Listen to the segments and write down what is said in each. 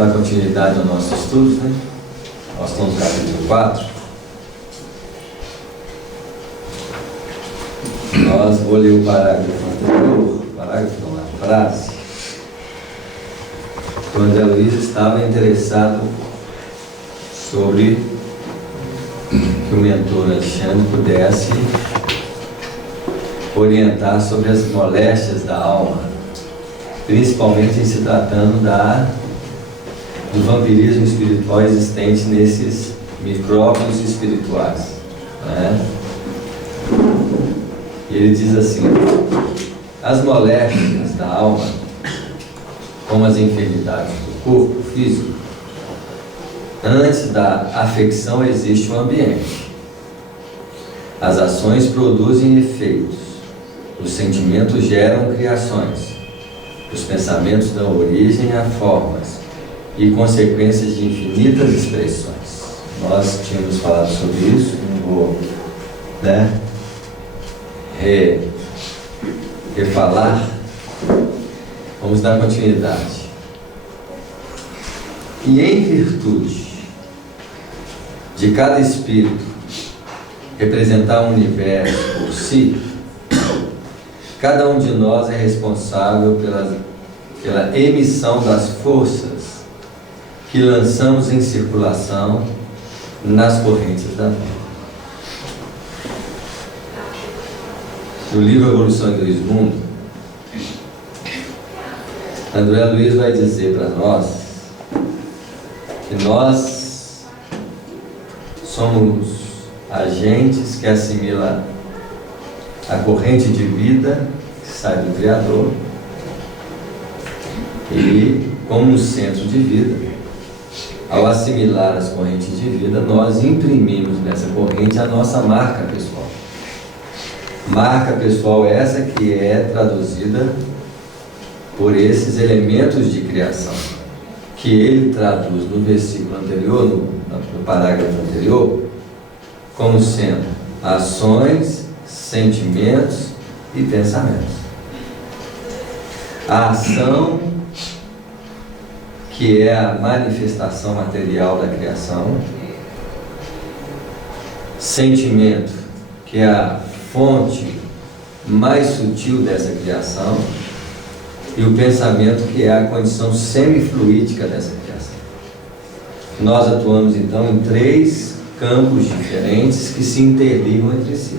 dar continuidade ao nosso estudo, né? Nós estamos no capítulo 4. Vou ler o parágrafo anterior, a frase. O André Luiz estava interessado sobre que o mentor Alexandre pudesse orientar sobre as moléstias da alma, principalmente em se tratando do vampirismo espiritual existente nesses micróbios espirituais, né? E ele diz assim: as moléstias da alma, como as enfermidades do corpo físico, antes da afecção existe um ambiente. As ações produzem efeitos, os sentimentos geram criações, os pensamentos dão origem a formas e consequências de infinitas expressões. Nós tínhamos falado sobre isso, não vou, refalar. Vamos dar continuidade. E em virtude de cada espírito representar um universo por si, cada um de nós é responsável pela emissão das forças que lançamos em circulação nas correntes da vida. No livro Evolução em Dois Mundos, André Luiz vai dizer para nós que nós somos agentes que assimilam a corrente de vida que sai do Criador e, como um centro de vida, ao assimilar as correntes de vida, nós imprimimos nessa corrente a nossa marca pessoal. Marca pessoal essa que é traduzida por esses elementos de criação, que ele traduz no versículo anterior, no parágrafo anterior, como sendo ações, sentimentos e pensamentos. A ação, que é a manifestação material da criação, sentimento, que é a fonte mais sutil dessa criação, e o pensamento, que é a condição semifluídica dessa criação. Nós atuamos então em 3 campos diferentes que se interligam entre si.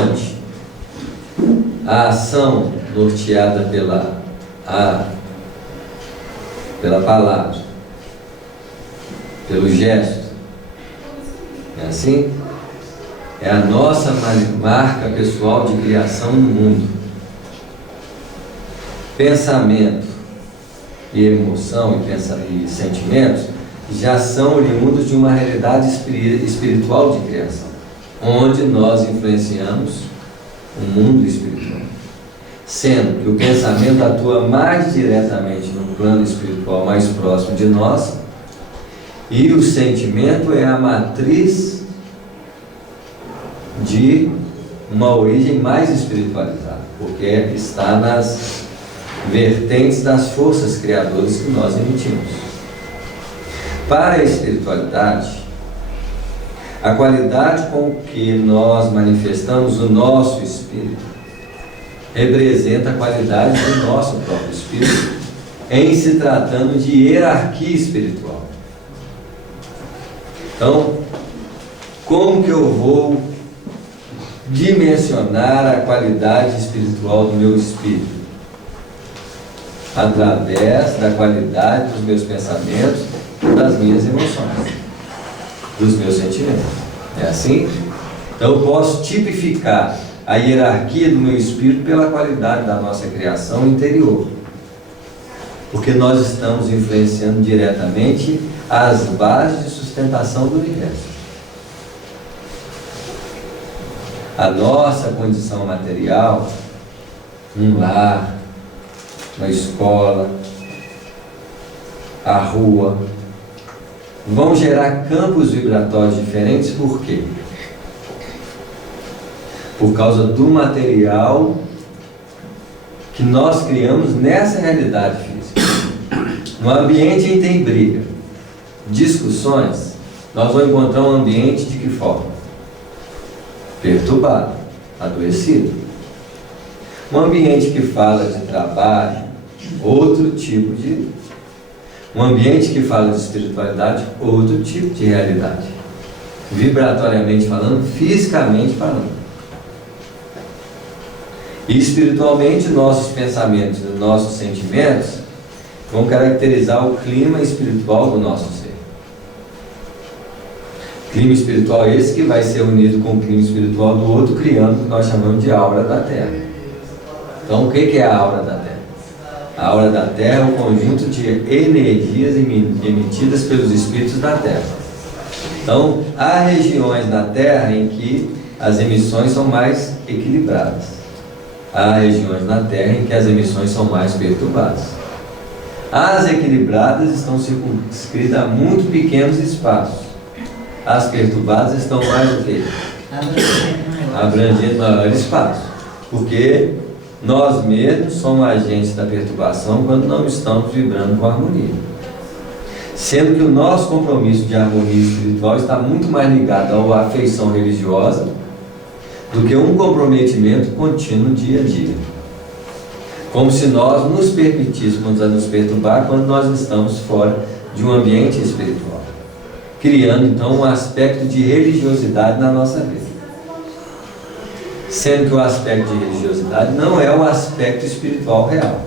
Onde a ação norteada pela palavra, pelo gesto, é assim? É a nossa marca pessoal de criação no mundo. Pensamento e emoção e sentimentos já são oriundos de uma realidade espiritual de criação, onde nós influenciamos o mundo espiritual, sendo que o pensamento atua mais diretamente no plano espiritual mais próximo de nós, e o sentimento é a matriz de uma origem mais espiritualizada, porque está nas vertentes das forças criadoras que nós emitimos. Para a espiritualidade, a qualidade com que nós manifestamos o nosso espírito representa a qualidade do nosso próprio espírito, em se tratando de hierarquia espiritual. Então, como que eu vou dimensionar a qualidade espiritual do meu espírito? Através da qualidade dos meus pensamentos e das minhas emoções, dos meus sentimentos. É assim? Então eu posso tipificar a hierarquia do meu espírito pela qualidade da nossa criação interior, porque nós estamos influenciando diretamente as bases de sustentação do universo. A nossa condição material, um lar, uma escola, a rua, vão gerar campos vibratórios diferentes. Por quê? Por causa do material que nós criamos nessa realidade física. No ambiente em que tem briga, discussões, nós vamos encontrar um ambiente de que forma? Perturbado, adoecido. Um ambiente que fala de trabalho, outro tipo de... Um ambiente que fala de espiritualidade, outro tipo de realidade. Vibratoriamente falando, fisicamente falando. E espiritualmente, nossos pensamentos e nossos sentimentos vão caracterizar o clima espiritual do nosso ser. Clima espiritual esse que vai ser unido com o clima espiritual do outro, criando o que nós chamamos de aura da Terra. Então, o que é a aura da Terra? A aura da Terra é um conjunto de energias emitidas pelos espíritos da Terra. Então, há regiões na Terra em que as emissões são mais equilibradas. Há regiões na Terra em que as emissões são mais perturbadas. As equilibradas estão circunscritas a muito pequenos espaços. As perturbadas estão mais o quê? Abrangendo maior espaço. Porque nós mesmos somos agentes da perturbação quando não estamos vibrando com harmonia. Sendo que o nosso compromisso de harmonia espiritual está muito mais ligado à afeição religiosa do que um comprometimento contínuo dia a dia. Como se nós nos permitíssemos a nos perturbar quando nós estamos fora de um ambiente espiritual, criando então um aspecto de religiosidade na nossa vida. Sendo que o aspecto de religiosidade não é o aspecto espiritual real.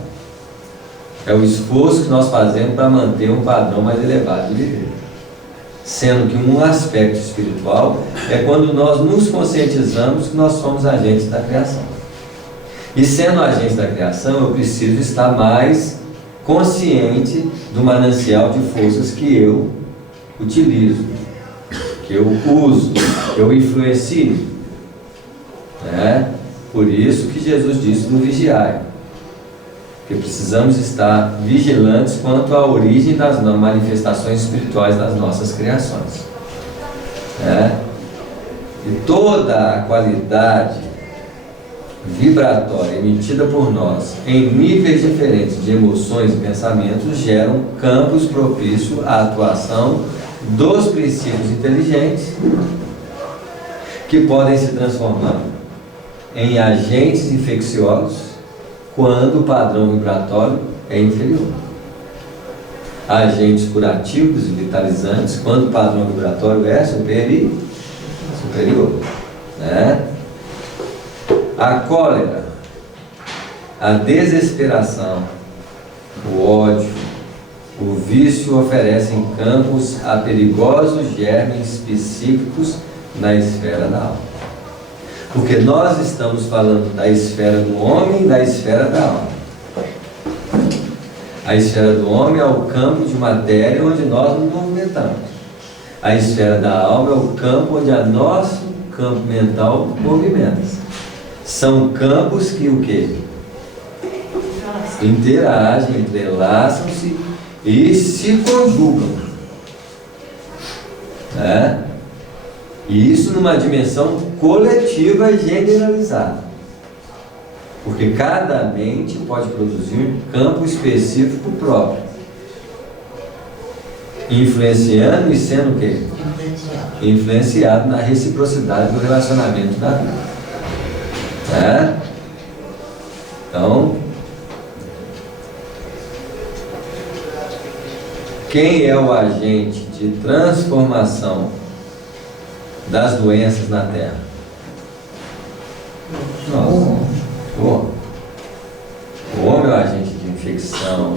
É o esforço que nós fazemos para manter um padrão mais elevado de viver. Sendo que um aspecto espiritual é quando nós nos conscientizamos que nós somos agentes da criação. E sendo agente da criação, eu preciso estar mais consciente do manancial de forças que eu utilizo, que eu uso, que eu influencio. Por isso que Jesus disse no vigiai, que precisamos estar vigilantes quanto à origem das manifestações espirituais das nossas criações. E toda a qualidade vibratória emitida por nós em níveis diferentes de emoções e pensamentos geram campos propícios à atuação dos princípios inteligentes que podem se transformar em agentes infecciosos quando o padrão vibratório é inferior. Agentes curativos e vitalizantes quando o padrão vibratório é superior. A cólera, a desesperação, o ódio, o vício oferecem campos a perigosos germes psíquicos na esfera da alma. Porque nós estamos falando da esfera do homem e da esfera da alma. A esfera do homem é o campo de matéria onde nós nos movimentamos. A esfera da alma é o campo onde o nosso campo mental movimenta. São campos que o quê? Interagem, entrelaçam-se e se conjugam. E isso numa dimensão coletiva e generalizada. Porque cada mente pode produzir um campo específico próprio. Influenciando e sendo o quê? Influenciado na reciprocidade do relacionamento da vida. Então, quem é o agente de transformação das doenças na Terra? O homem é o agente de infecção,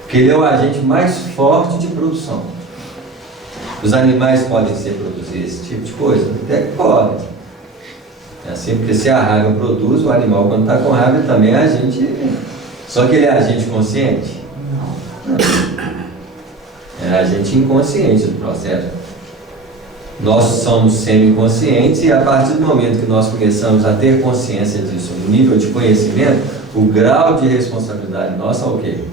porque ele é o agente mais forte de produção. Os animais podem produzir esse tipo de coisa? Até que podem. É assim, porque se a raiva produz, o animal quando está com raiva também é agente. Só que ele é agente consciente? Não. É agente inconsciente do processo. Nós somos semi-conscientes e a partir do momento que nós começamos a ter consciência disso, no nível de conhecimento, o grau de responsabilidade nossa é o quê?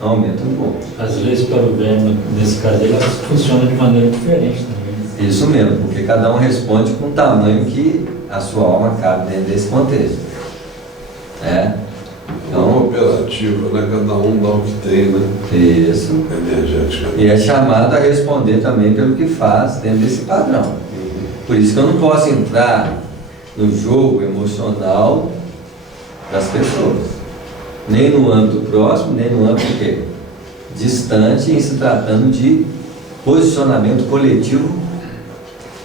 Aumenta um pouco. Às vezes, para o bem, nesse caso, ele funciona de maneira diferente também. Isso mesmo, porque cada um responde com o tamanho que a sua alma cabe dentro desse contexto. Então, cooperativa, né? Cada um dá o que tem, né? isso. Energética. E é chamado a responder também pelo que faz dentro desse padrão. Por isso que eu não posso entrar no jogo emocional das pessoas. Nem no âmbito próximo, nem no âmbito quê? Distante, em se tratando de posicionamento coletivo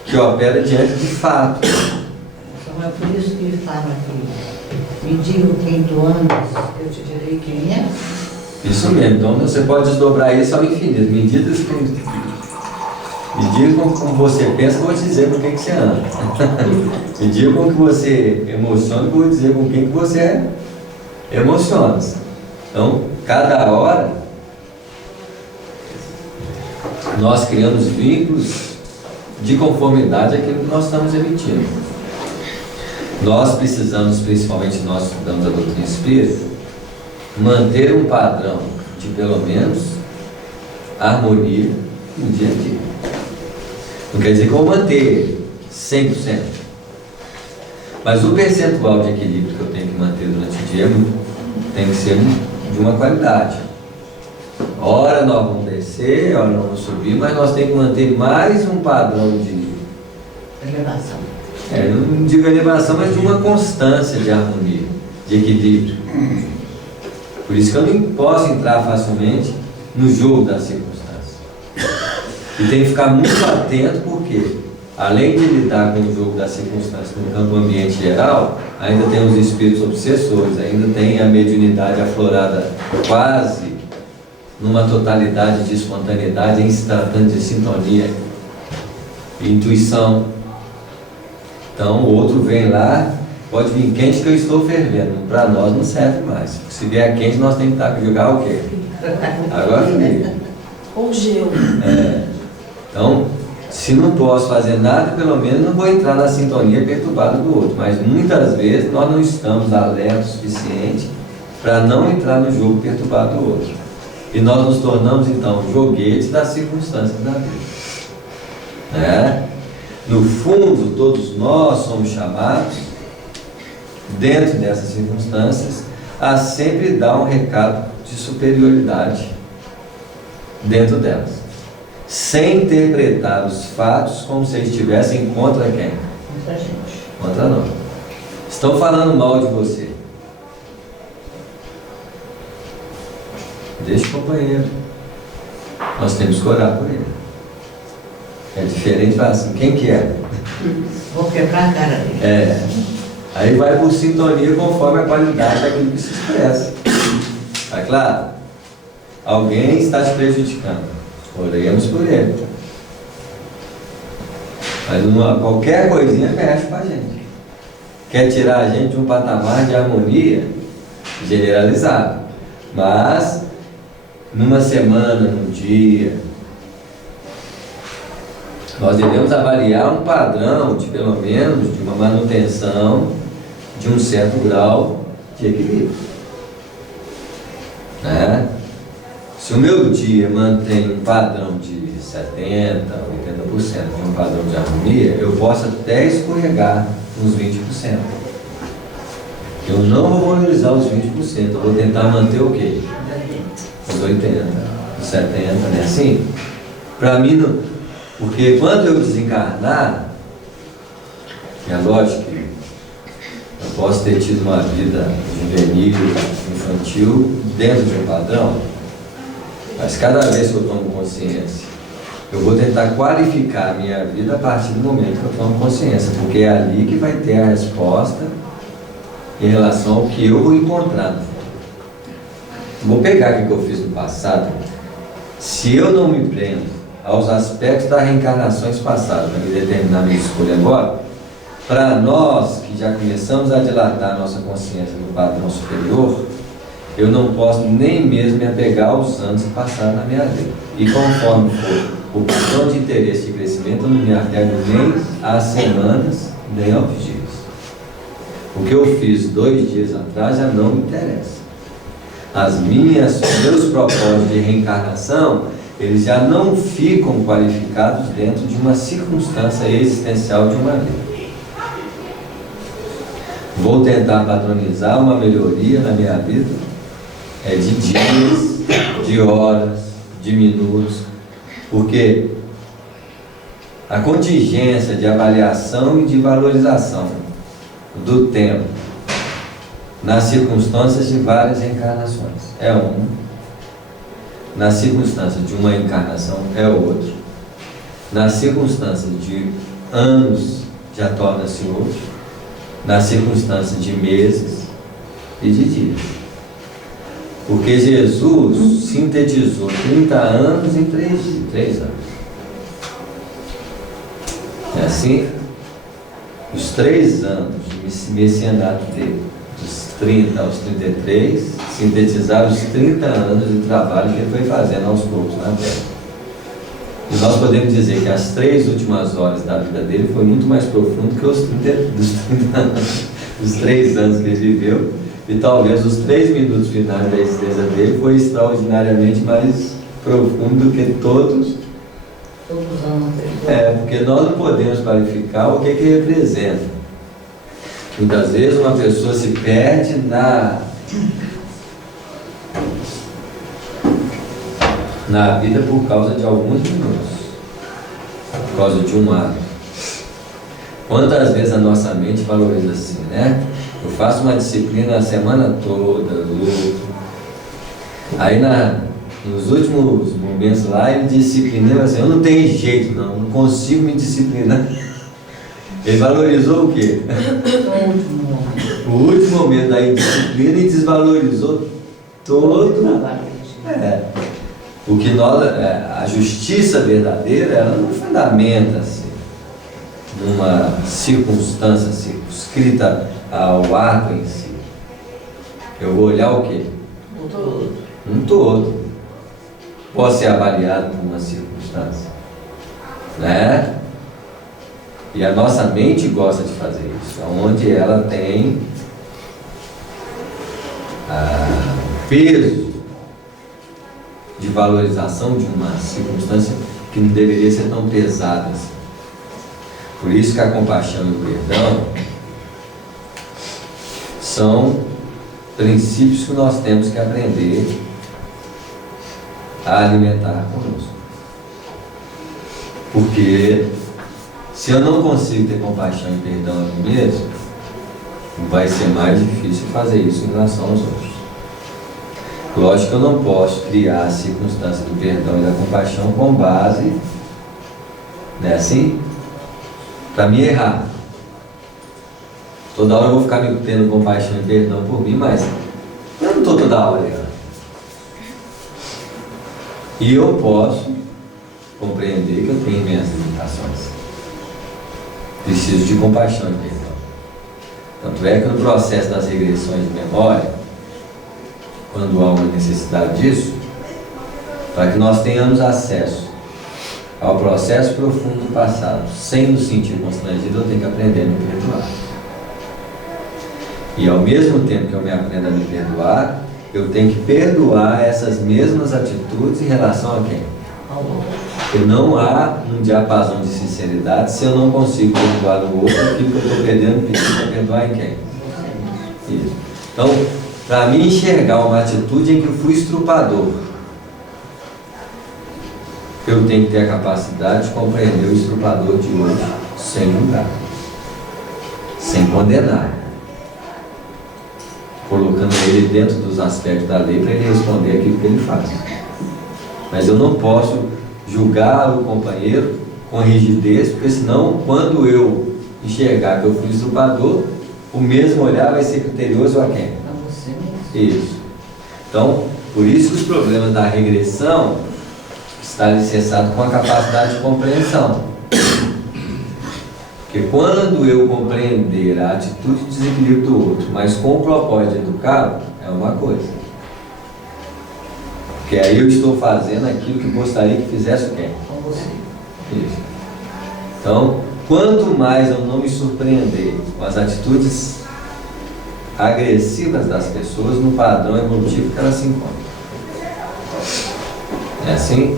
que opera diante de fato. Então é por isso que ele fala aqui, me diga quem tu amas, eu te direi quem é. Isso mesmo, então você pode desdobrar isso ao infinito. Me diga como você pensa, que eu vou te dizer com quem que você ama. Me diga como que você emociona, que eu vou dizer com quem que você emociona. Então, cada hora, nós criamos vínculos de conformidade àquilo que nós estamos emitindo. Nós precisamos, principalmente nós estudamos a doutrina espírita, manter um padrão de pelo menos harmonia no dia a dia. Não quer dizer que eu vou manter 100%, mas o percentual de equilíbrio que eu tenho que manter durante o dia tem que ser de uma qualidade. Ora nós vamos descer, ora nós vamos subir, mas nós temos que manter mais um padrão de Elevação. não digo elevação, mas de uma constância de harmonia, de equilíbrio. Por isso que eu não posso entrar facilmente no jogo das circunstâncias. E tem que ficar muito atento, porque além de lidar com o jogo das circunstâncias no campo ambiente geral, ainda tem os espíritos obsessores, ainda tem a mediunidade aflorada quase numa totalidade de espontaneidade, em se tratando de sintonia e intuição. Então o outro vem lá, pode vir quente que eu estou fervendo, para nós não serve mais. Se vier quente, nós temos que jogar o quê? Agora frio. Ou gelo. Então, se não posso fazer nada, pelo menos não vou entrar na sintonia perturbada do outro. Mas muitas vezes nós não estamos alerta o suficiente para não entrar no jogo perturbado do outro. E nós nos tornamos então joguetes das circunstâncias da vida. No fundo, todos nós somos chamados, dentro dessas circunstâncias, a sempre dar um recado de superioridade dentro delas, sem interpretar os fatos como se estivessem contra quem? Contra a gente. Contra nós. Estão falando mal de você. Deixa o companheiro. Nós temos que orar por ele. É diferente, fala assim, quem que é? Vou quebrar a cara dele. Aí vai por sintonia conforme a qualidade daquilo que se expressa. Tá claro? Alguém está te prejudicando. Oremos por ele. Mas qualquer coisinha mexe com a gente. Quer tirar a gente de um patamar de harmonia generalizado. Mas, numa semana, num dia, nós devemos avaliar um padrão de, pelo menos, de uma manutenção de um certo grau de equilíbrio. Se o meu dia mantém um padrão de 70%, 80% de um padrão de harmonia, eu posso até escorregar uns 20%. Eu não vou valorizar os 20%, eu vou tentar manter o quê? Os 80%, os 70%, né? Assim, para mim, porque quando eu desencarnar, é lógico que eu posso ter tido uma vida juvenil, infantil, dentro de um padrão, mas cada vez que eu tomo consciência, eu vou tentar qualificar a minha vida a partir do momento que eu tomo consciência, porque é ali que vai ter a resposta em relação ao que eu vou encontrar. Vou pegar o que eu fiz no passado. Se eu não me prendo aos aspectos das reencarnações passadas para me determinar a minha escolha agora, para nós que já começamos a dilatar a nossa consciência no padrão superior, eu não posso nem mesmo me apegar aos anos que passaram na minha vida. E conforme for o padrão de interesse e crescimento, eu não me apego nem às semanas, nem aos dias. O que eu fiz 2 dias atrás já não me interessa. Os meus propósitos de reencarnação, eles já não ficam qualificados dentro de uma circunstância existencial de uma vida. vou tentar padronizar uma melhoria na minha vida, é de dias, de horas, de minutos, porque a contingência de avaliação e de valorização do tempo nas circunstâncias de várias encarnações é um, nas circunstâncias de uma encarnação é outro, nas circunstâncias de anos já torna-se outro, nas circunstâncias de meses e de dias. Porque Jesus sintetizou 30 anos em 3 anos. É assim? Os 3 anos de messianato dele, dos 30 aos 33, sintetizaram os 30 anos de trabalho que ele foi fazendo aos poucos na Terra. E nós podemos dizer que as 3 últimas horas da vida dele foi muito mais profundo que os 30 anos, os 3 anos que ele viveu. E talvez os 3 minutos finais da existência dele foi extraordinariamente mais profundo do que todos. Todos os anos. Porque nós não podemos qualificar o que representa. Muitas vezes uma pessoa se perde na vida por causa de alguns minutos, por causa de um ato. Quantas vezes a nossa mente valoriza assim, né? Eu faço uma disciplina a semana toda, luto. Aí nos últimos momentos lá, ele disciplinou assim, eu não tenho jeito não consigo me disciplinar. Ele valorizou o quê? O último momento da disciplina e desvalorizou todo o trabalho. O que a justiça verdadeira, ela não fundamenta-se numa circunstância circunscrita ao ato em si. Eu vou olhar o quê? Um todo. Pode ser avaliado por uma circunstância, né? E a nossa mente gosta de fazer isso, onde ela tem peso de valorização de uma circunstância que não deveria ser tão pesada assim. Por isso que a compaixão e o perdão são princípios que nós temos que aprender a alimentar conosco. Porque se eu não consigo ter compaixão e perdão a mim mesmo, vai ser mais difícil fazer isso em relação aos outros. Lógico que eu não posso criar a circunstância do perdão e da compaixão com base, né, assim, para me errar. Toda hora eu vou ficar me tendo compaixão e perdão por mim, mas eu não estou toda hora errando. E eu posso compreender que eu tenho minhas limitações. Preciso de compaixão e perdão. Tanto é que no processo das regressões de memória, quando há uma necessidade disso, para que nós tenhamos acesso ao processo profundo do passado, sem nos sentir constrangido, eu tenho que aprender a me perdoar. E ao mesmo tempo que eu me aprendo a me perdoar, eu tenho que perdoar essas mesmas atitudes em relação a quem? Porque não há um diapasão de sinceridade se eu não consigo perdoar no outro aquilo que eu estou pedindo para perdoar em quem? Isso. Então, para mim enxergar uma atitude em que eu fui estrupador, eu tenho que ter a capacidade de compreender o estrupador de hoje sem julgar, sem condenar, colocando ele dentro dos aspectos da lei para ele responder aquilo que ele faz. Mas eu não posso julgar o companheiro com rigidez, porque senão, quando eu enxergar que eu fui estrupador, o mesmo olhar vai ser criterioso a quem? A você mesmo. Isso. Então, por isso que os problemas da regressão estão alicerçados com a capacidade de compreensão. Porque quando eu compreender a atitude de desequilíbrio do outro, mas com o propósito de educá-lo, é uma coisa. Porque aí eu estou fazendo aquilo que gostaria que fizesse o quê? Com você. Isso. Então, quanto mais eu não me surpreender com as atitudes agressivas das pessoas no padrão evolutivo que elas se encontram. É assim?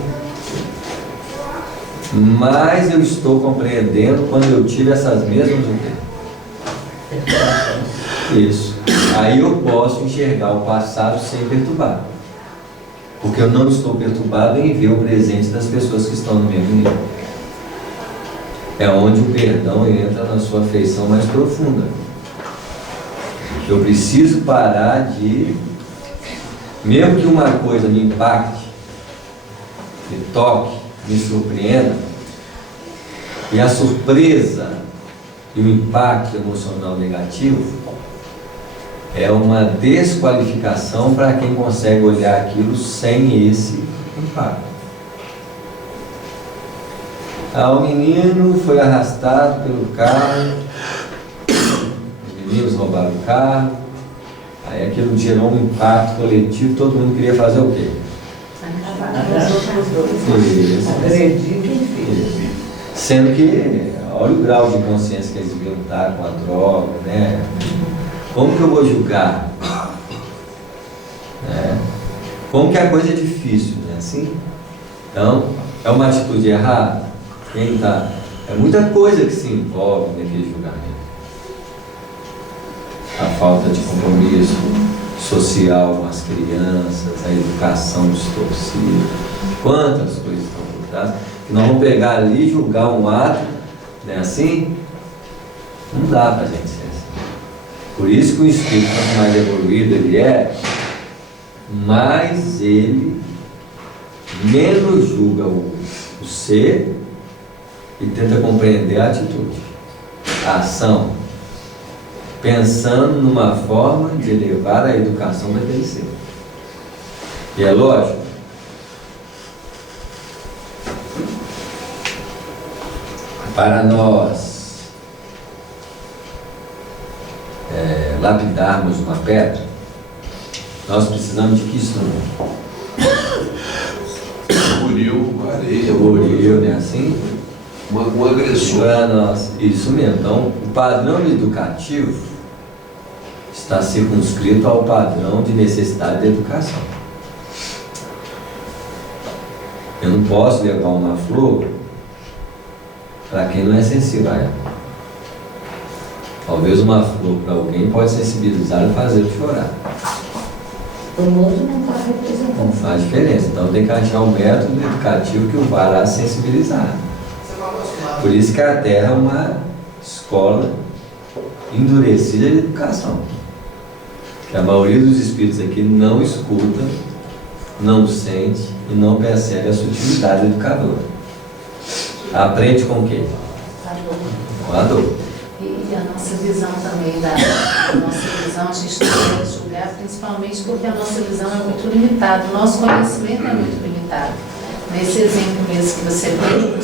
Mas eu estou compreendendo quando eu tive essas mesmas o quê? Isso. Aí eu posso enxergar o passado sem perturbar. Porque eu não estou perturbado em ver o presente das pessoas que estão no mesmo nível. É onde o perdão entra na sua afeição mais profunda. Eu preciso parar de, mesmo que uma coisa me impacte, me toque, me surpreenda, e a surpresa e o impacto emocional negativo é uma desqualificação para quem consegue olhar aquilo sem esse impacto. O menino foi arrastado pelo carro, os meninos roubaram o carro, aí aquilo gerou um impacto coletivo, todo mundo queria fazer o quê? Agredir quem fez. Sendo que, olha o grau de consciência que eles deviam estar com a droga, né? Como que eu vou julgar? Né? Como que a coisa é difícil, né? Assim? Então, é uma atitude errada? Quem tá? É muita coisa que se envolve naquele julgamento. A falta de compromisso social com as crianças, a educação distorcida, quantas coisas estão por trás, que nós vamos pegar ali e julgar um ato, né, assim? Não dá para a gente ser assim. Por isso que o espírito, quanto mais evoluído ele é, mais ele menos julga o ser e tenta compreender a atitude, a ação, pensando numa forma de elevar a educação daquele ser. E é lógico, para nós lapidarmos uma pedra, nós precisamos de que instrumento? Buril, areia. Buril, né? Assim? Um agressor. Isso mesmo. Então, o padrão educativo está circunscrito ao padrão de necessidade da educação. Eu não posso levar uma flor para quem não é sensível a ela. Talvez uma flor para alguém pode sensibilizar e fazer ele chorar. O mundo não está representando. Não faz diferença. Então tem que achar um método educativo que o fará sensibilizar. Por isso que a Terra é uma escola endurecida de educação. Que a maioria dos espíritos aqui não escuta, não sente e não percebe a sutilidade educadora. Aprende com o quê? Com a dor. E a nossa visão também, a nossa visão, a gente não deve julgar, principalmente porque a nossa visão é muito limitada, o nosso conhecimento é muito limitado. Nesse exemplo mesmo que você deu,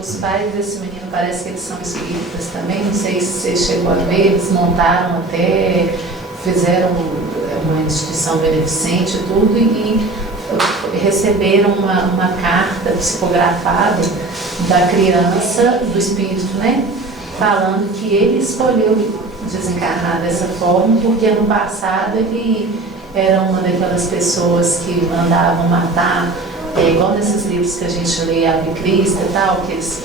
os pais desse menino parece que eles são espíritas também, não sei se você chegou a ver, eles montaram até, fizeram uma instituição beneficente e tudo, e receberam uma carta psicografada da criança, do espírito, né? Falando que ele escolheu desencarnar dessa forma porque no passado ele era uma daquelas pessoas que mandavam matar, igual nesses livros que a gente lê, Ave Cristo e tal, que eles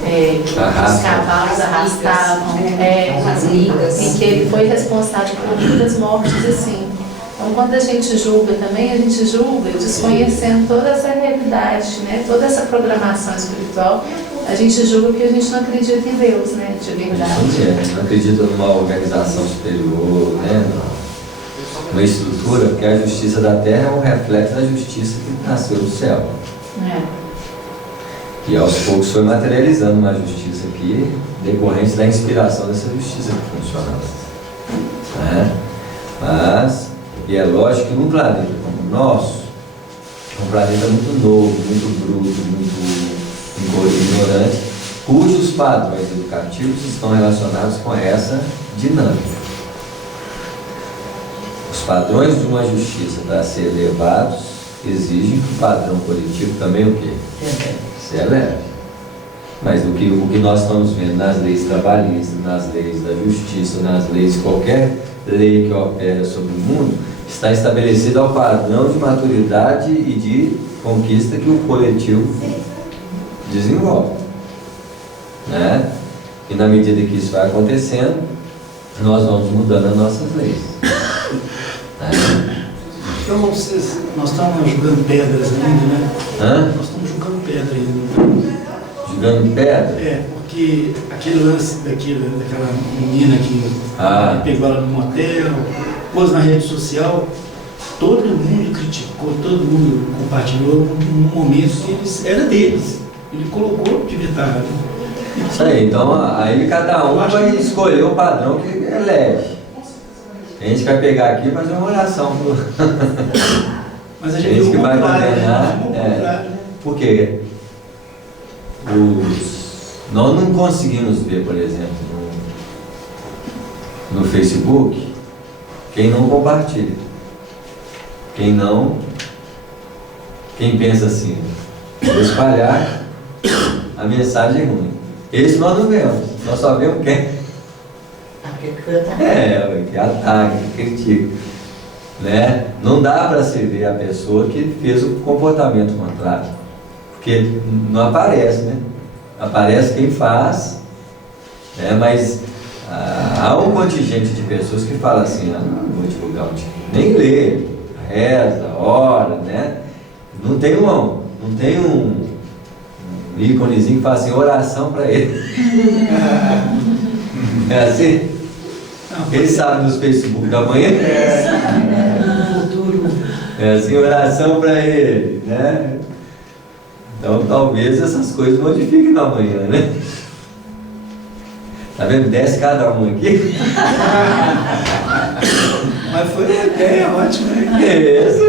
que os cavalos arrastavam, as ligas. e que ele foi responsável por muitas mortes assim. Então, quando a gente julga também, a gente julga desconhecendo toda essa realidade, né? Toda essa programação espiritual, a gente julga porque a gente não acredita em Deus, né? De verdade. Não acredita numa organização superior, né? Uma estrutura, porque a justiça da Terra é um reflexo da justiça que nasceu do céu. E aos poucos foi materializando uma justiça aqui, decorrente da inspiração dessa justiça que funcionava. Né? Mas, e é lógico que num planeta como o nosso, um planeta muito novo, muito bruto, muito ignorante, cujos padrões educativos estão relacionados com essa dinâmica. Os padrões de uma justiça para ser elevados exigem que o padrão coletivo também o quê? Se eleve. Mas o que nós estamos vendo nas leis trabalhistas, nas leis da justiça, nas leis, qualquer lei que opera sobre o mundo, está estabelecido ao padrão de maturidade e de conquista que o coletivo desenvolve. Né? E na medida que isso vai acontecendo, nós vamos mudando as nossas leis. Né? Então, nós estamos jogando pedras ainda, né? Hã? Nós estamos jogando pedra ainda. Jogando pedra? É, porque aquele lance daquela menina que pegou ela no motel, pôs na rede social, todo mundo criticou, todo mundo compartilhou num momento que era deles. Ele colocou de verdade. Isso aí, então aí cada um vai escolher o padrão que elege. A gente vai pegar aqui e fazer uma oração. Mas a gente gente que vai condenar. Por quê? Nós não conseguimos ver, por exemplo, no Facebook, quem não compartilha. Quem pensa assim, vou espalhar a mensagem ruim. Esse nós não vemos, nós só vemos quem? Que ataca, que critica. Né? Não dá para se ver a pessoa que fez o comportamento contrário, porque não aparece, né? Aparece quem faz, né? Mas há um contingente de pessoas que fala assim, não vou divulgar o time, nem lê, reza, ora, né? Não tem um íconezinho que fala assim, oração para ele. É assim? Quem sabe nos Facebook da manhã? É assim, oração para ele, né? Então talvez essas coisas modifiquem na manhã, né? Tá vendo? Desce cada um aqui. Mas foi uma ideia ótima, né? É isso.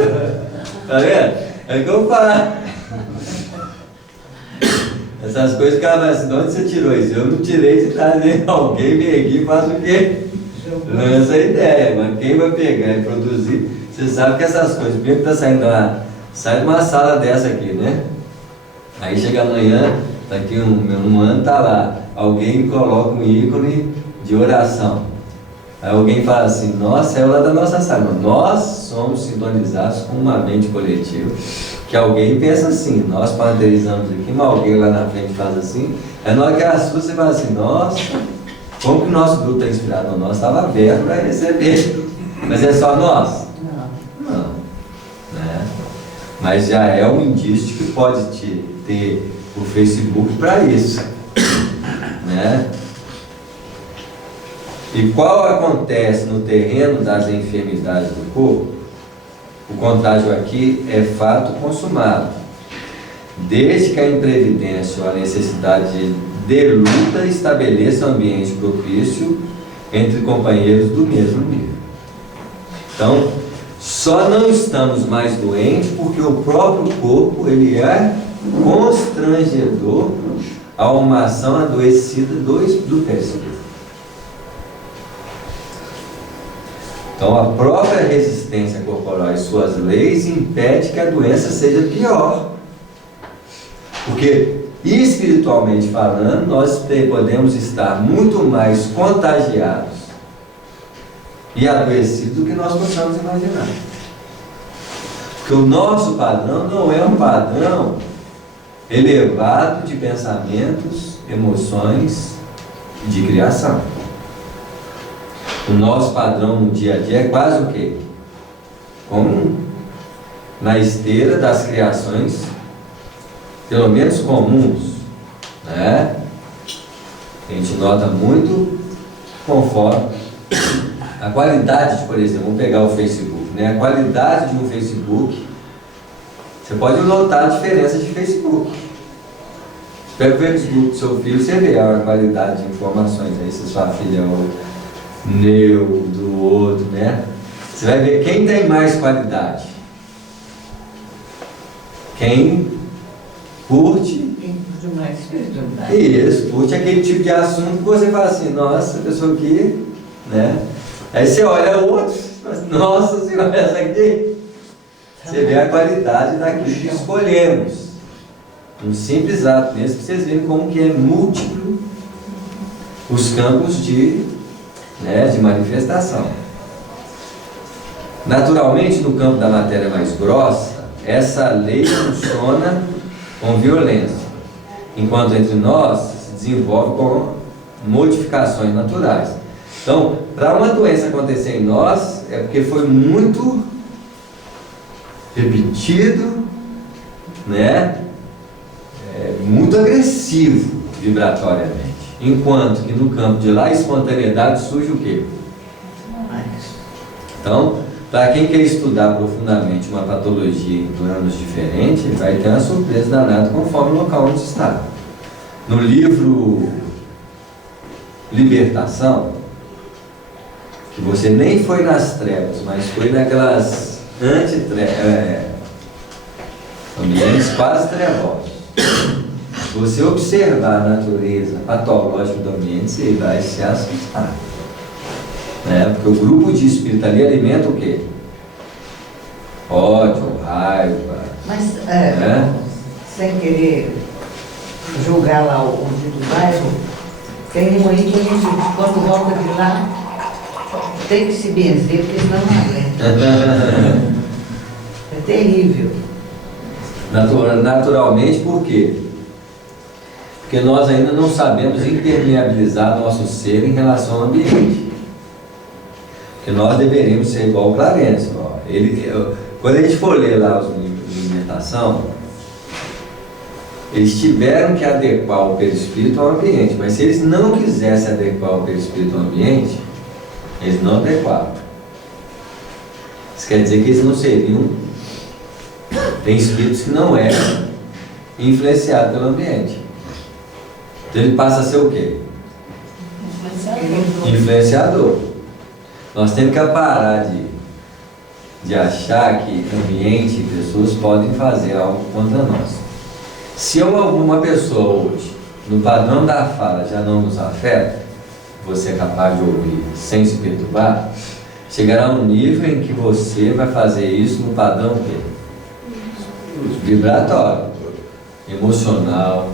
Tá vendo? É o que eu falo. Essas coisas que ela assim, de onde você tirou isso? Eu não tirei de trás, nem alguém vem aqui e faz o quê? Lança a ideia, mas quem vai pegar e produzir, você sabe que essas coisas, mesmo que tá saindo sai de uma sala dessa aqui, né? Aí chega amanhã, daqui um ano tá lá, alguém coloca um ícone de oração. Aí alguém fala assim, nossa, é lá da nossa sala. Nós somos sintonizados com uma mente coletiva, que alguém pensa assim, nós padronizamos aqui, mas alguém lá na frente faz assim, aí na hora que é a sua, você fala assim, nossa, como que o nosso grupo está inspirado? Não, nós estava aberto para receber, mas é só nós? Não. Né? Mas já é um indício que pode ter o Facebook para isso. Né? E qual acontece no terreno das enfermidades do corpo? O contágio aqui é fato consumado, desde que a imprevidência ou a necessidade de luta estabeleça um ambiente propício entre companheiros do mesmo nível. Então, só não estamos mais doentes porque o próprio corpo ele é constrangedor a uma ação adoecida do terceiro. Então, a própria resistência corporal e suas leis impede que a doença seja pior. Porque, espiritualmente falando, nós podemos estar muito mais contagiados e adoecidos do que nós possamos imaginar. Porque o nosso padrão não é um padrão elevado de pensamentos, emoções e de criação. O nosso padrão no dia a dia é quase o quê? Como na esteira das criações, pelo menos comuns, né? A gente nota muito conforme a qualidade, por exemplo, vamos pegar o Facebook, né? A qualidade de um Facebook, você pode notar a diferença de Facebook. Você pega o Facebook do seu filho, você vê a qualidade de informações aí, se sua filha é o do outro, né? Você vai ver quem tem mais qualidade. Quem curte. Quem curte mais espiritualidade. Isso, curte aquele tipo de assunto que você fala assim, nossa, a pessoa aqui, né? Aí você olha o outro, fala assim, nossa senhora, essa aqui. Você vê a qualidade daquilo que escolhemos. Um simples ato mesmo, que vocês veem como que é múltiplo os campos de manifestação. Naturalmente, no campo da matéria mais grossa, essa lei funciona com violência, enquanto entre nós se desenvolve com modificações naturais. Então, para uma doença acontecer em nós, é porque foi muito repetido, né? Muito agressivo vibratoriamente. Enquanto que no campo de lá, a espontaneidade surge o quê? Então, para quem quer estudar profundamente uma patologia em planos diferentes, vai ter uma surpresa danada conforme o local onde está. No livro Libertação, que você nem foi nas trevas, mas foi naquelas ambientes quase trevosos. Se você observar a natureza patológica do ambiente, você vai se assustar. Porque o grupo de espírito ali alimenta o quê? Ódio, raiva. Mas, sem querer julgar lá o do bairro, tem um aí que a gente, quando volta de lá, tem que se benzer, porque senão não aguenta. É terrível. Naturalmente, por quê? Porque nós ainda não sabemos impermeabilizar nosso ser em relação ao ambiente. Porque nós deveríamos ser igual o Clarence. Quando a gente for ler lá os livros de libertação, eles tiveram que adequar o perispírito ao ambiente, mas se eles não quisessem adequar o perispírito ao ambiente, eles não adequavam. Isso quer dizer que eles não seriam. Tem espíritos que não é influenciado pelo ambiente. Então ele passa a ser o quê? Influenciador. Nós temos que parar de achar que ambiente e pessoas podem fazer algo contra nós. Se alguma pessoa hoje, no padrão da fala, já não nos afeta, você é capaz de ouvir sem se perturbar, chegará um nível em que você vai fazer isso no padrão quê? Vibratório, emocional.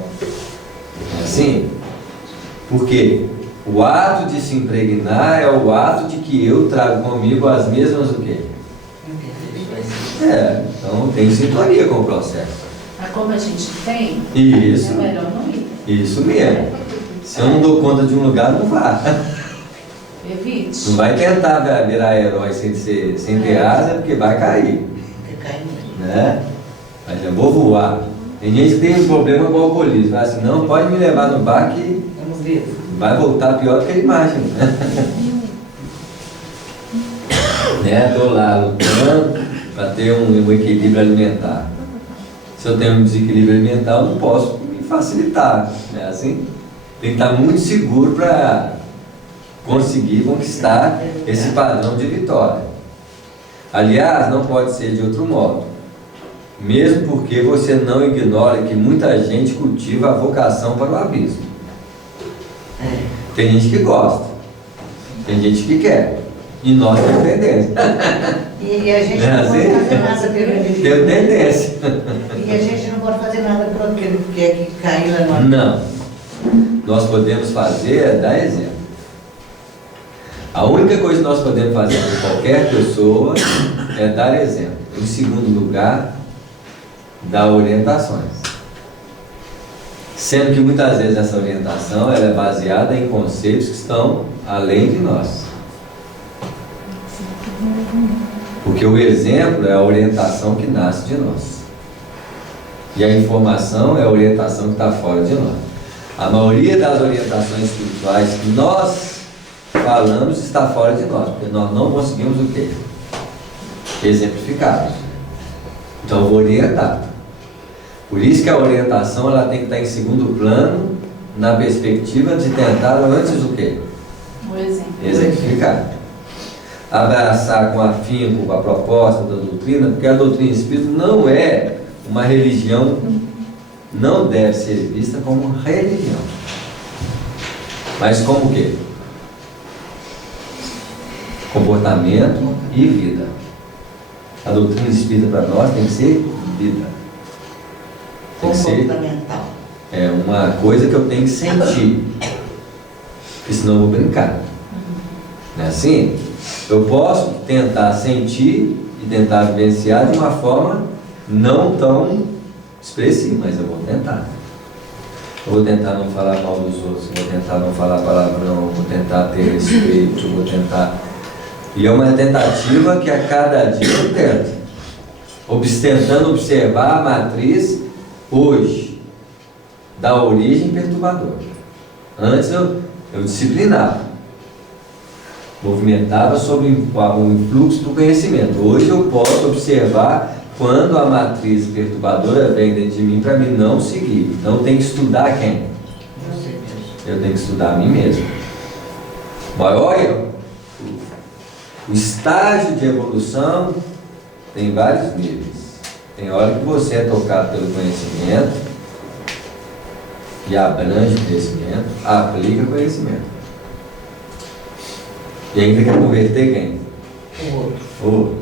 É assim? Porque o ato de se impregnar é o ato de que eu trago comigo as mesmas o quê? Então tem sintonia com o processo. Mas como a gente tem, Isso. é melhor não ir. Isso mesmo. Se eu não dou conta de um lugar, não vá. Evite. Não vai tentar virar herói sem ter asa, porque vai cair. Né? Mas eu vou voar. Tem gente que tem um problema com o alcoolismo. Vai assim, não, pode me levar no bar que vai voltar pior do que a imagem. Estou lá lutando para ter um equilíbrio alimentar. Se eu tenho um desequilíbrio alimentar, eu não posso me facilitar. Não é assim? Tem que estar muito seguro para conseguir conquistar esse padrão de vitória. Aliás, não pode ser de outro modo. Mesmo porque você não ignora que muita gente cultiva a vocação para o abismo. Tem gente que gosta, tem gente que quer, e nós temos tendência. E a gente não pode fazer nada pelo indivíduo. Tem tendência. E a gente não pode fazer nada por aquele que quer que cair lá no Não. Nós podemos fazer é dar exemplo. A única coisa que nós podemos fazer por qualquer pessoa é dar exemplo. Em segundo lugar, dar orientações. Sendo que muitas vezes essa orientação ela é baseada em conceitos que estão além de nós. Porque o exemplo é a orientação que nasce de nós. E a informação é a orientação que está fora de nós. A maioria das orientações espirituais que nós falamos está fora de nós, porque nós não conseguimos o quê? Exemplificá-los. Então eu vou orientar. Por isso que a orientação ela tem que estar em segundo plano, na perspectiva de tentar antes o quê? O exemplo. Exemplificar. Abraçar com afinco a proposta da doutrina, porque a doutrina espírita não é uma religião, não deve ser vista como religião. Mas como o quê? Comportamento e vida. A doutrina espírita para nós tem que ser vida. Tem que ser uma coisa que eu tenho que sentir. Porque senão eu vou brincar. Não é assim? Eu posso tentar sentir e tentar vivenciar de uma forma não tão expressiva, mas eu vou tentar. Eu vou tentar não falar mal dos outros, vou tentar não falar palavrão, vou tentar ter respeito, vou tentar... E é uma tentativa que a cada dia eu tento, tentando observar a matriz hoje, da origem perturbadora. Antes eu disciplinava, movimentava sobre o influxo do conhecimento. Hoje eu posso observar quando a matriz perturbadora vem dentro de mim para mim não seguir. Então eu tenho que estudar quem? Você mesmo. Eu tenho que estudar a mim mesmo. Mas olha, o estágio de evolução tem vários níveis. Tem hora que você é tocado pelo conhecimento e abrange o conhecimento, aplica o conhecimento. E ainda quer converter quem? O outro. O outro.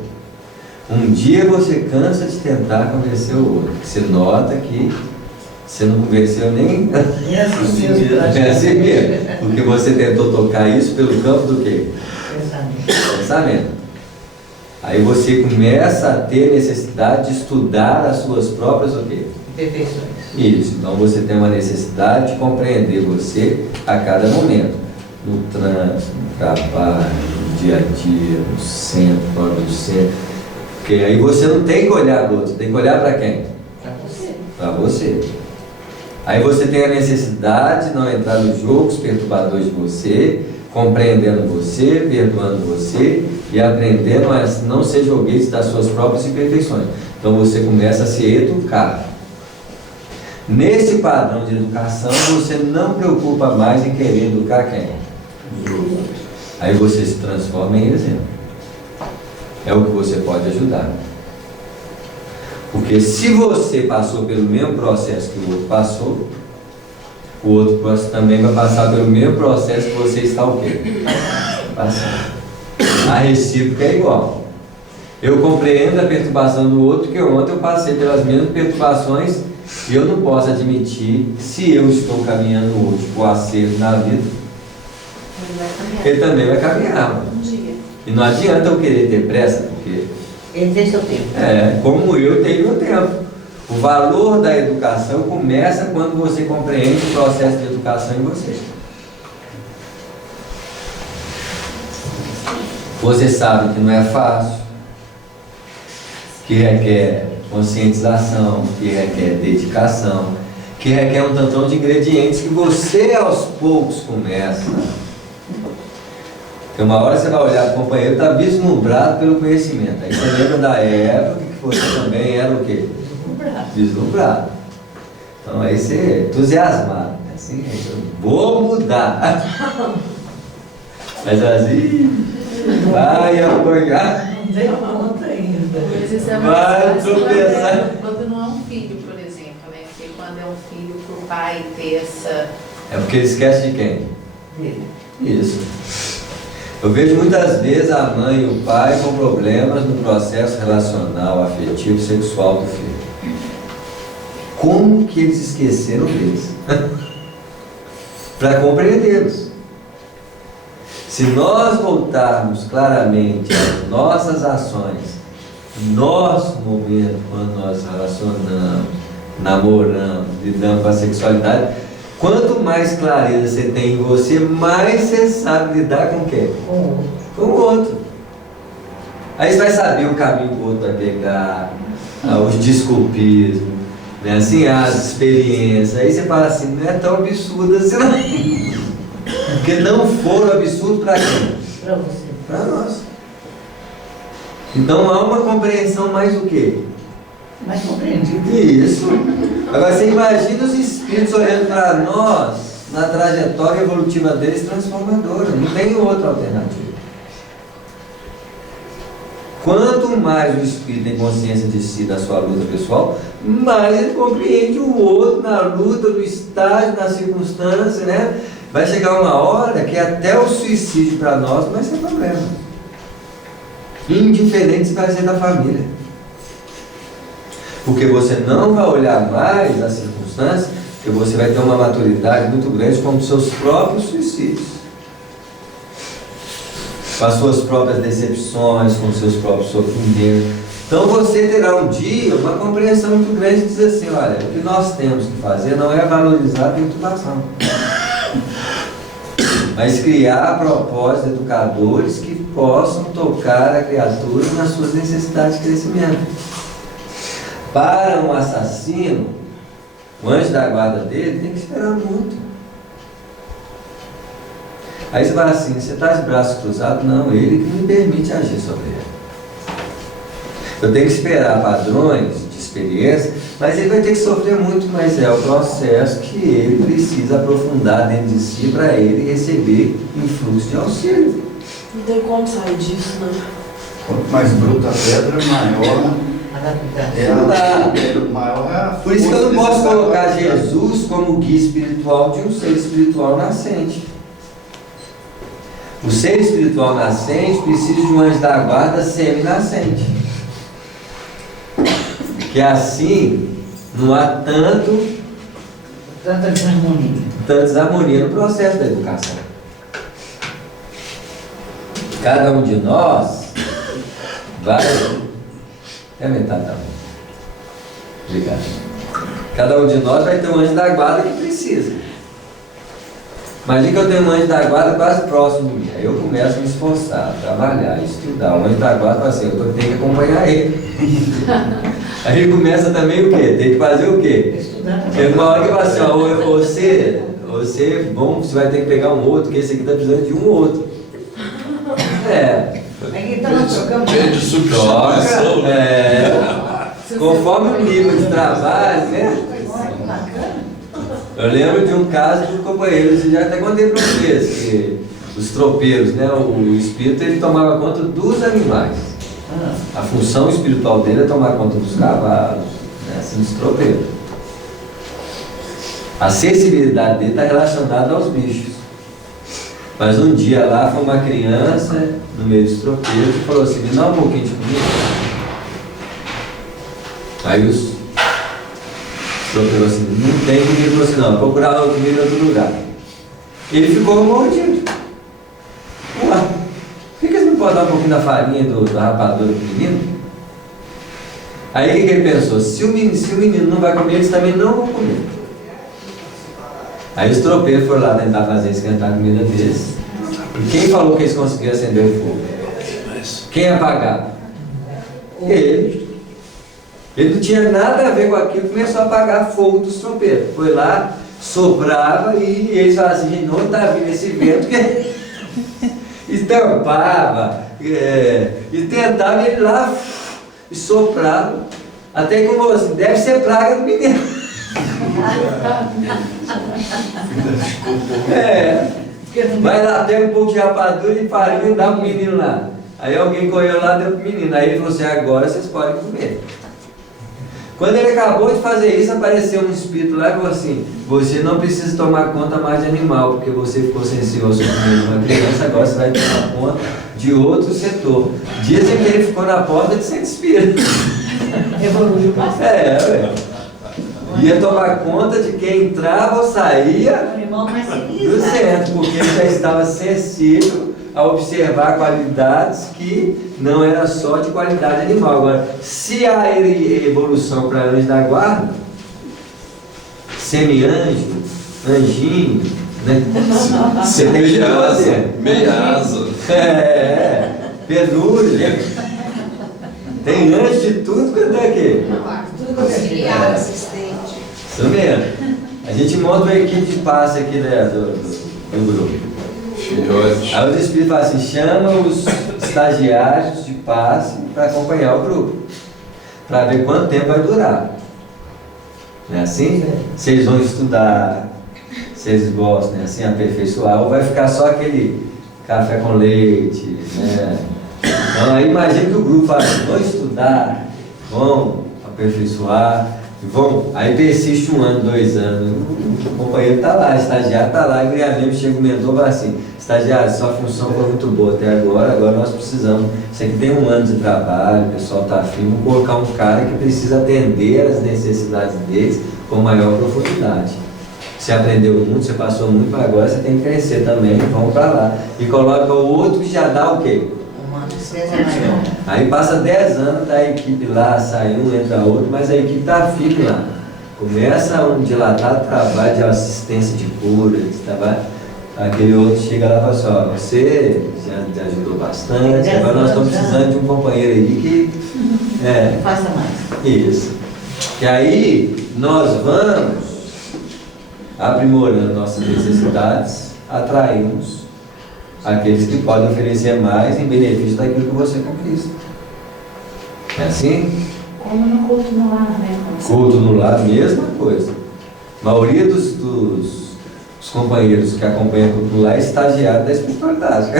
Um dia você cansa de tentar convencer o outro. Você nota que você não convenceu nem... É assim mesmo. É assim mesmo. Porque você tentou tocar isso pelo campo do quê? Pensamento. Aí você começa a ter necessidade de estudar as suas próprias o quê? Perfeições. Isso. Então você tem uma necessidade de compreender você a cada momento. No trânsito, no trabalho, no dia a dia, no centro, fora do centro. Porque aí você não tem que olhar para o outro, tem que olhar para quem? Para você. Para você. Aí você tem a necessidade de não entrar nos jogos perturbadores de você, compreendendo você, perdoando você e aprendendo a não ser joguete das suas próprias imperfeições. Então você começa a se educar. Nesse padrão de educação, você não preocupa mais em querer educar quem? Aí você se transforma em exemplo. É o que você pode ajudar. Porque se você passou pelo mesmo processo que o outro passou, o outro também vai passar pelo mesmo processo que você está o quê? Passando. A recíproca é igual. Eu compreendo a perturbação do outro, que ontem eu passei pelas mesmas perturbações e eu não posso admitir, se eu estou caminhando hoje para o acerto na vida, ele também vai caminhar. Um dia. E não adianta eu querer ter pressa, porque... Ele tem seu tempo. como eu tenho meu tempo. O valor da educação começa quando você compreende o processo de educação em você. Você sabe que não é fácil, que requer conscientização, que requer dedicação, que requer um tantão de ingredientes que você aos poucos começa. Porque uma hora você vai olhar para o companheiro e está vislumbrado pelo conhecimento. Aí você lembra da época que você também era o quê? Vislumbrado. Então aí você é entusiasmado. Assim, eu vou mudar. Mas assim, vai apanhar. Não deu conta ainda. Mas isso é Vai mais fácil tropeçar. quando não é um filho, por exemplo, né? Porque quando é um filho, para o pai ter essa... É porque ele esquece de quem? Dele. Isso. Eu vejo muitas vezes a mãe e o pai com problemas no processo relacional, afetivo, sexual do filho. Como que eles esqueceram deles? Para compreendê-los. Se nós voltarmos claramente às nossas ações, nosso momento, quando nós relacionamos, namoramos, lidamos com a sexualidade, quanto mais clareza você tem em você, mais você sabe lidar com quem? Com o outro. Aí você vai saber o caminho que o outro vai pegar, os desculpismos, né? Assim, as experiências. Aí você fala assim, não é tão absurdo assim não. Porque não for absurdo para quem? Para você. Para nós. Então há uma compreensão mais do quê? Mais compreendido. Isso. Agora você imagina os espíritos olhando para nós na trajetória evolutiva deles transformadora. Não tem outra alternativa. Quanto mais o espírito tem consciência de si, da sua luta pessoal, mais ele compreende o outro na luta, no estágio, na circunstância, né? Vai chegar uma hora que até o suicídio para nós não vai ser problema. Indiferente se vai ser da família. Porque você não vai olhar mais as circunstâncias, porque você vai ter uma maturidade muito grande como seus próprios suicídios. com as suas próprias decepções, com os seus próprios sofrimentos. Então você terá um dia uma compreensão muito grande de dizer assim, olha, o que nós temos que fazer não é valorizar a perturbação, mas criar propósitos educadores que possam tocar a criatura nas suas necessidades de crescimento. Para um assassino, o anjo da guarda dele tem que esperar muito. Aí você fala assim, você está de braços cruzados? Não, ele que me permite agir sobre ele. Eu tenho que esperar padrões de experiência, mas ele vai ter que sofrer muito, mas é o processo que ele precisa aprofundar dentro de si para ele receber influxo de auxílio. Não tem como sair disso, né? Quanto mais bruta a pedra, maior maior é a Por isso que eu não posso força colocar desse Jesus como guia espiritual de um ser espiritual nascente. O ser espiritual nascente precisa de um anjo da guarda semi-nascente. Que assim não há Tanta desarmonia no processo da educação. Cada um de nós vai... Até metade tá bom. Obrigado. Cada um de nós vai ter um anjo da guarda que precisa. Imagina que eu tenho um anjo da guarda quase próximo de mim. Aí eu começo a me esforçar, a trabalhar, estudar. O anjo da guarda fala assim, eu tenho que acompanhar ele. Aí ele começa também o quê? Tem que fazer o quê? Tem uma hora que fala assim, ó, você, bom, você vai ter que pegar um outro, porque esse aqui está precisando de um outro. Pede substituição. Conforme o nível de trabalho, né? Eu lembro de um caso de um companheiro, eu já até contei para vocês, que os tropeiros, né? O espírito ele tomava conta dos animais. A função espiritual dele é tomar conta dos cavalos, né? Assim, dos tropeiros. A sensibilidade dele está relacionada aos bichos. Mas um dia lá foi uma criança no meio dos tropeiros e falou assim, me dá um pouquinho de comida. Aí os tropeiros assim, não tem comida, ele falou assim, não, vou procurar comida em outro lugar. Ele ficou mordido. Ué, por que você não pode dar um pouquinho da farinha do rapadura do menino? Aí o que ele pensou? Se o menino não vai comer, eles também não vão comer. Aí os tropeiros foram lá tentar fazer esquentar a comida deles. E quem falou que eles conseguiram acender o fogo? Quem apagava? Ele. Ele não tinha nada a ver com aquilo, começou a apagar fogo dos tropeiros. Foi lá, soprava e eles falavam assim, não está vindo esse vento que estampava e tentava ele lá e soprava. Até que falou assim, deve ser praga do menino. Vai lá, pega um pouco de rapadura e farinha e dá pro menino lá. Aí alguém correu lá e deu pro menino. Aí ele falou assim, agora vocês podem comer. Quando ele acabou de fazer isso, apareceu um espírito lá e falou assim, você não precisa tomar conta mais de animal, porque você ficou sensível ao sofrimento de uma criança, agora você vai tomar conta de outro setor. Dizem que ele ficou na porta de ser espírito. Evoluiu bastante. Ia tomar conta de quem entrava ou saía do centro, porque ele já estava sensível a observar qualidades que não era só de qualidade animal. Agora, se há evolução para anjo da guarda, semi-anjo, anjinho, né? Você tem que fazer. Meia-asa. Penúria. Tem anjo de tudo quanto é aqui. Auxiliar, assistente. Isso mesmo. A gente monta uma equipe de passe aqui, né, do grupo. Filhote. Aí os espíritos falam assim, chama os estagiários de passe para acompanhar o grupo, para ver quanto tempo vai durar. Não é assim? Se eles vão estudar, se eles gostam, né, assim, aperfeiçoar, ou vai ficar só aquele café com leite, né? Então aí imagina que o grupo fala assim, vão estudar, vão aperfeiçoar, vão, aí persiste 1 ano, 2 anos, o companheiro está lá, o estagiário está lá, e o chega o mentor e fala assim, estagiário, sua função foi muito boa até agora nós precisamos, isso aqui tem 1 ano de trabalho, o pessoal está afim, vamos colocar um cara que precisa atender as necessidades deles com maior profundidade. Você aprendeu muito, você passou muito, mas agora você tem que crescer também, vamos para lá. E coloca o outro que já dá o quê? Uma assistência maior. Aí passa 10 anos, tá a equipe lá, sai um, entra outro, mas a equipe tá firme lá. Começa um dilatado trabalho de assistência de cura, de trabalho. Aquele outro chega lá e fala assim, ó, você já ajudou bastante, agora nós estamos precisando de um companheiro aí que faça mais. Isso. E aí nós vamos aprimorando nossas necessidades, atraímos aqueles que podem oferecer mais em benefício daquilo que você conquista. É assim? Como no culto no lar, né? Culto no lar, mesma coisa. A maioria dos companheiros que acompanham o culto no lar é estagiário da espiritualidade.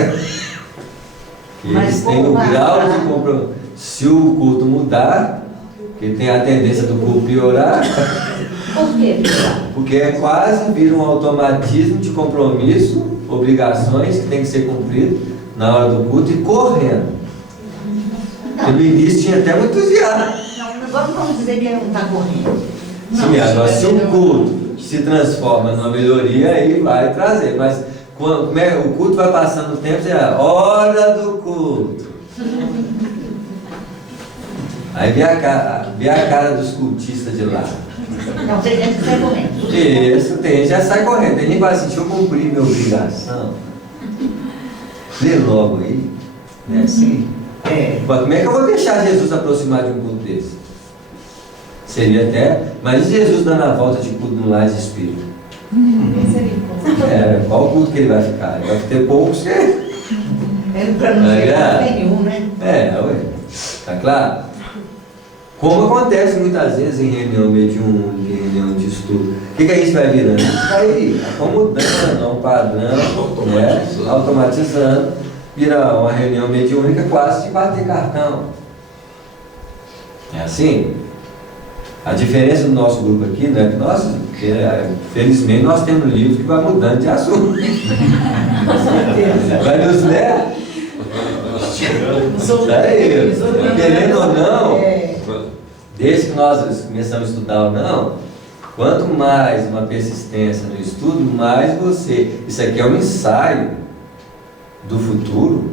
E eles têm o grau de compromisso. Se o culto mudar, que tem a tendência do culto piorar, Por quê? porque é quase vira um automatismo de compromisso, obrigações que tem que ser cumprido na hora do culto e correndo. Porque no início tinha até muito entusiasmo. Não, vamos dizer que ele não está correndo. Sim, agora se o culto se transforma numa melhoria, aí vai trazer. Mas quando o culto vai passando o tempo, é a hora do culto. Aí vê a cara dos cultistas de lá. Não, tem gente que sai correndo. Isso, tem gente já sai correndo. Tem gente que vai assim, deixa eu cumprir minha obrigação. Lê logo aí. Não é assim? Mas como é que eu vou deixar Jesus aproximar de um culto desse? Seria até... Mas e Jesus dando a volta de culto no lar de espírito? Qual culto que ele vai ficar? Ele vai ter poucos que... Ele para não chegar nenhum, né? Ué. Tá claro? Como acontece muitas vezes em reunião mediúnica, em reunião de estudo. O que a gente vai virando? Vai acomodando um padrão, né? Automatizando, vira uma reunião mediúnica quase de bater cartão. É assim? A diferença do nosso grupo aqui, né, que nós, felizmente, nós temos livros que vai mudando de assunto. Vai nos ler. Querendo ou não, desde que nós começamos a estudar ou não, quanto mais uma persistência no estudo, mais você... Isso aqui é um ensaio do futuro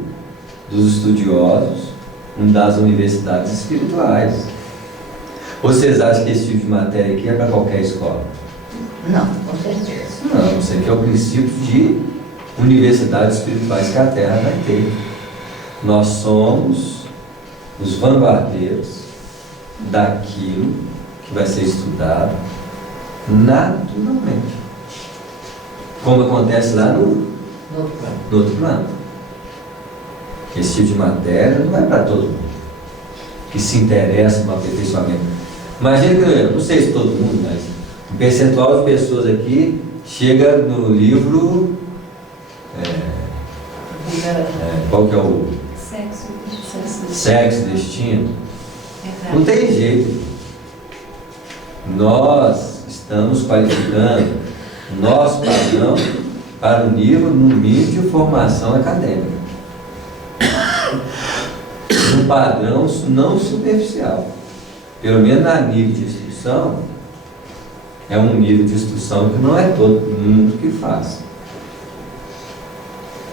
dos estudiosos das universidades espirituais. Vocês acham que esse tipo de matéria aqui é para qualquer escola? Não, com certeza. Não, isso aqui é o princípio de universidades espirituais que a Terra vai ter. Nós somos os vanguardeiros daquilo que vai ser estudado naturalmente. Como acontece lá no outro plano. Esse tipo de matéria não é para todo mundo que se interessa no aperfeiçoamento. Imagina que, não sei se todo mundo, mas um percentual de pessoas aqui chega no livro. Qual que é o? Sexo, Destino. Não tem jeito. Nós estamos qualificando o nosso padrão para o nível, no mínimo, de formação acadêmica. Um padrão não superficial. Pelo menos a nível de instrução, é um nível de instrução que não é todo mundo que faz.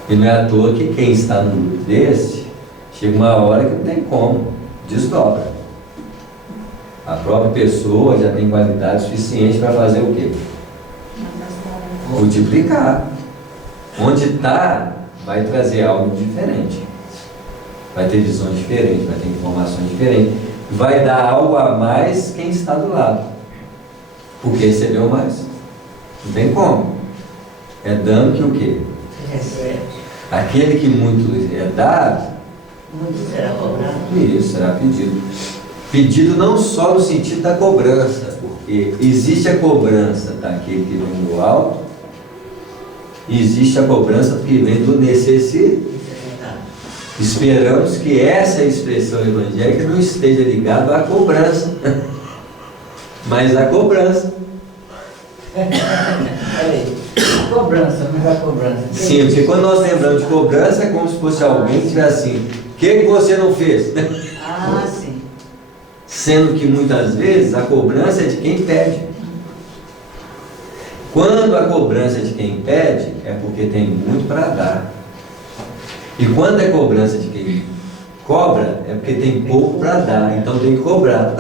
E não é à toa que quem está no grupo desse, chega uma hora que não tem como, desdobra. A própria pessoa já tem qualidade suficiente para fazer o quê? Multiplicar. Onde está, vai trazer algo diferente. Vai ter visões diferentes, vai ter informações diferentes. Vai dar algo a mais quem está do lado. Porque recebeu mais. Não tem como. É dando que o quê? Aquele que muito é dado, muito será cobrado. Isso, será pedido. Pedido não só no sentido da cobrança, porque existe a cobrança daquele que vem do alto, e existe a cobrança que vem do necessitado. Esperamos que essa expressão evangélica não esteja ligada à cobrança, mas à cobrança. A cobrança, mas a cobrança. Sim, porque quando nós lembramos de cobrança, é como se fosse alguém que tivesse assim: o que você não fez? Ah, sim. Sendo que muitas vezes a cobrança é de quem pede. Quando a cobrança de quem pede, é porque tem muito para dar. E quando é cobrança de quem cobra, é porque tem pouco para dar, então tem que cobrar.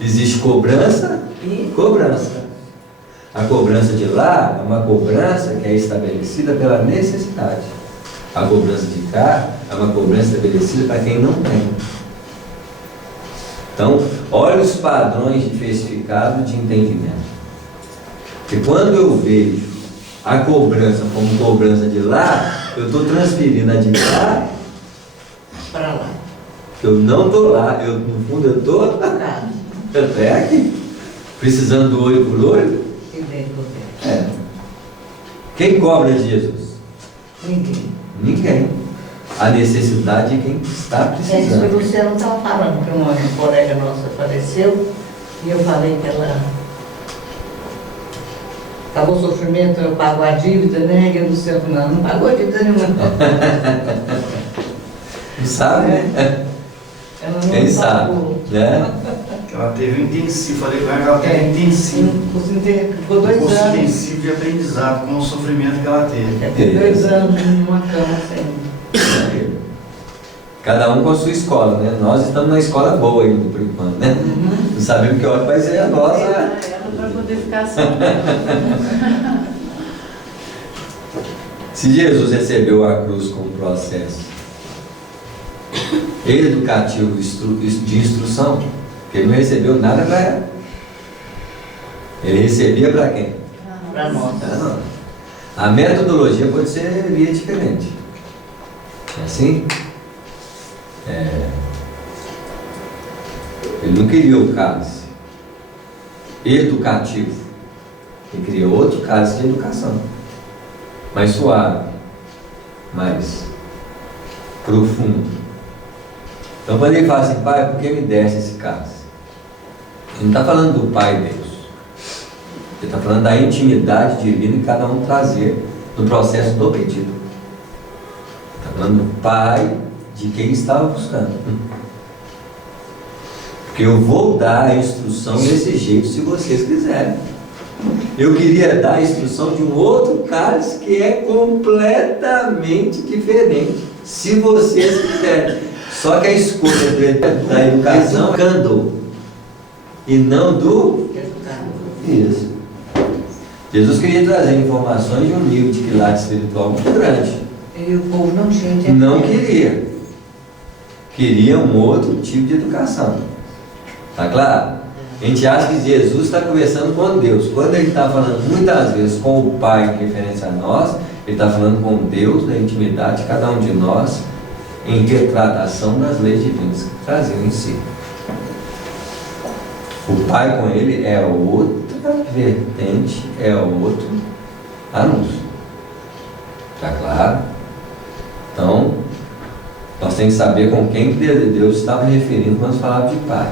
Existe cobrança e cobrança. A cobrança de lá é uma cobrança que é estabelecida pela necessidade. A cobrança de cá é uma cobrança estabelecida para quem não tem. Então, olha os padrões diversificados de entendimento. Porque quando eu vejo a cobrança como cobrança de lá, eu estou transferindo a de cá Para lá. eu não estou lá, no fundo eu estou até aqui, precisando do olho por olho. E dentro do tempo. É. Quem cobra de Jesus? Ninguém. Ninguém. A necessidade de quem está É isso que o precisando. Luciano estava falando, que uma colega nossa faleceu, e eu falei que ela acabou o sofrimento, eu pago a dívida, né? E o Luciano falou, não pagou a dívida nenhuma. Não sabe, né? Ela não Quem sabe, pagou. né? Ela teve um intensivo, falei com ela que ela teve intensivo. Ficou 2 Curso anos. intensivo de aprendizado com o sofrimento que ela teve. Ficou 2 anos numa cama sem. Cada um com a sua escola, né? Nós estamos na escola boa ainda, por enquanto, né? Não sabemos que hora vai ser a nossa. Ela para poder ficar assim. Se Jesus recebeu a cruz como processo educativo de instrução, porque ele não recebeu nada para ela. Ele recebia para quem? Para nós. Para nós. A metodologia pode ser via diferente. É assim? Ele não queria o cálice educativo. Ele queria outro cálice de educação. Mais suave. Mais profundo. Então quando ele fala assim, pai, por que me deste esse cálice? Ele não está falando do Pai Deus. Ele está falando da intimidade divina que cada um trazer no processo do pedido. Está falando do Pai de quem estava buscando. Porque eu vou dar a instrução desse jeito se vocês quiserem. Eu queria dar a instrução de um outro cálice que é completamente diferente, se vocês quiserem. Só que a escolha da educação é candor e não do isso. Jesus queria trazer informações de um nível de quilate espiritual muito grande. E o povo não tinha entendimento. Não queria. Queria um outro tipo de educação. Tá claro? A gente acha que Jesus está conversando com Deus. Quando ele está falando muitas vezes com o Pai em referência a nós, ele está falando com Deus na intimidade de cada um de nós, em retratação das leis divinas que traziam em si. O Pai com ele é outra vertente, é outro anúncio. Tá claro? Então, nós temos que saber com quem Deus estava referindo quando falava de Pai.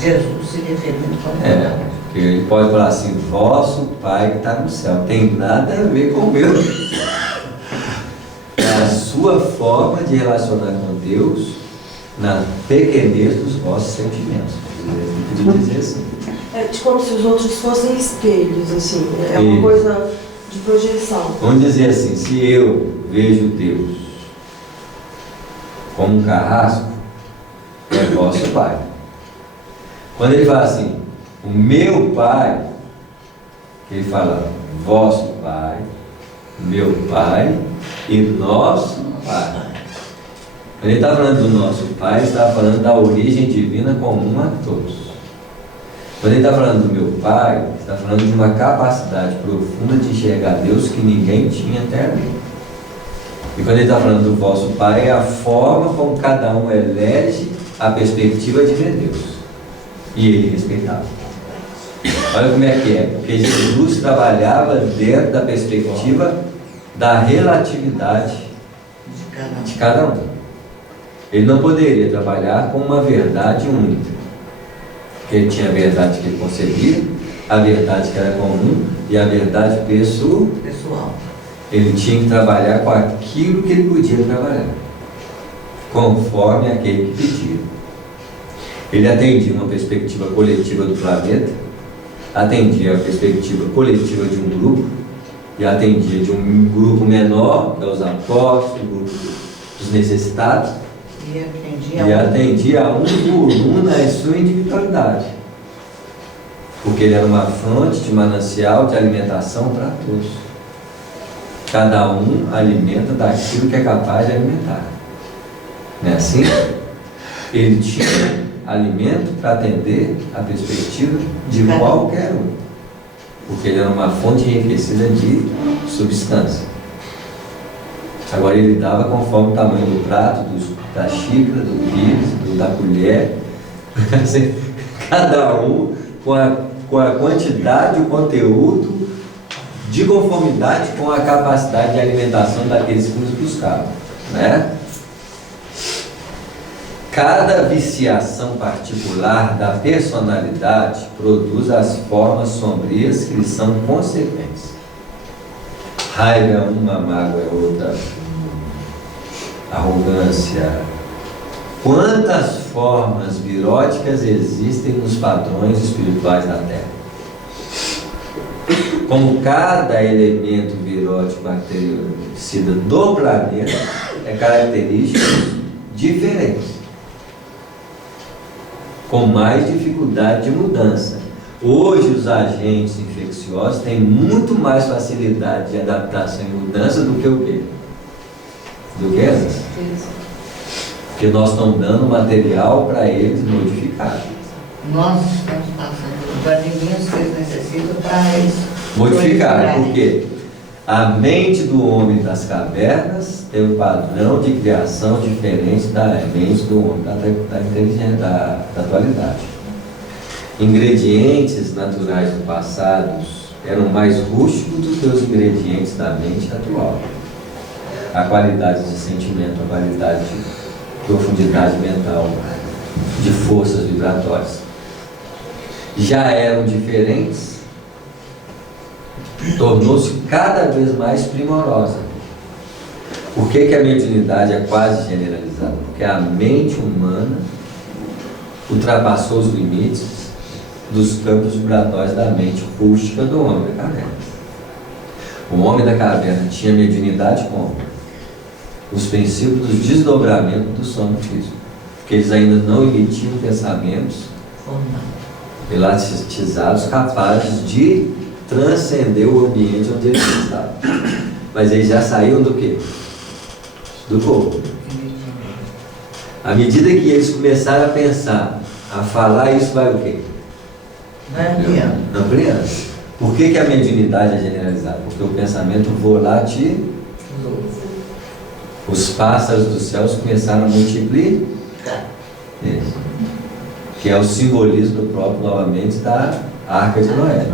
Jesus se referindo como Porque ele pode falar assim, vosso Pai que está no céu. Tem nada a ver com o meu. É a sua forma de relacionar com Deus na pequenez dos vossos sentimentos. Eu podia dizer assim. É como se os outros fossem espelhos, assim. É uma Isso. coisa de projeção. Vamos dizer assim, se eu vejo Deus como um carrasco, é vosso Pai. Quando ele fala assim, o meu Pai, ele fala vosso Pai, meu Pai e nosso Pai. Quando ele está falando do nosso Pai, ele está falando da origem divina comum a todos. Quando ele está falando do meu Pai, ele está falando de uma capacidade profunda de enxergar Deus que ninguém tinha até ali. E quando ele está falando do vosso Pai, é a forma como cada um elege a perspectiva de ver Deus. E ele respeitava. Olha como é que é, porque Jesus trabalhava dentro da perspectiva da relatividade de cada um. Ele não poderia trabalhar com uma verdade única. Porque ele tinha a verdade que ele concebia, a verdade que era comum e a verdade pessoal. Ele tinha que trabalhar com aquilo que ele podia trabalhar, conforme aquele que pedia. Ele atendia uma perspectiva coletiva do planeta, atendia a perspectiva coletiva de um grupo e atendia de um grupo menor, que é os apóstolos, o grupo dos necessitados, e atendia a um por um na sua individualidade, porque ele era uma fonte de manancial de alimentação para todos. Cada um alimenta daquilo que é capaz de alimentar. Não é assim? Ele tinha alimento para atender a perspectiva de qualquer um, porque ele era uma fonte enriquecida de substância. Agora ele dava conforme o tamanho do prato, da xícara, do pires, da colher, cada um com a quantidade e o conteúdo de conformidade com a capacidade de alimentação daqueles que nos buscavam, né? Cada viciação particular da personalidade produz as formas sombrias que lhe são consequentes. Raiva é uma, mágoa é outra, arrogância. Quantas formas viróticas existem nos padrões espirituais da Terra? Como cada elemento virótico bactericida do planeta é característico diferente, com mais dificuldade de mudança. Hoje os agentes infecciosos têm muito mais facilidade de adaptação e mudança do que o quê? Do que essas? Porque nós estamos dando material para eles modificar. Nós estamos passando os alimentos que eles necessitam para eles modificar. Por quê? A mente do homem das cavernas tem um padrão de criação diferente da mente do homem da inteligência da atualidade. Ingredientes naturais do passado eram mais rústicos do que os ingredientes da mente atual. A qualidade de sentimento, a qualidade de profundidade mental, de forças vibratórias já eram diferentes, tornou-se cada vez mais primorosa. Por que a mediunidade é quase generalizada? Porque a mente humana ultrapassou os limites dos campos vibratórios da mente rústica do homem da caverna. O homem da caverna tinha mediunidade como? Os princípios do desdobramento do sono físico, porque eles ainda não emitiam pensamentos elatizados capazes de transcender o ambiente onde eles estavam. Mas eles já saíam do quê? Do corpo. À medida que eles começaram a pensar, a falar, isso vai o quê? Vai ampliando. Ampliando. Por que a mediunidade é generalizada? Porque o pensamento volátil, os pássaros dos céus começaram a multiplicar. Isso. Que é o simbolismo próprio, novamente, da Arca de Noé.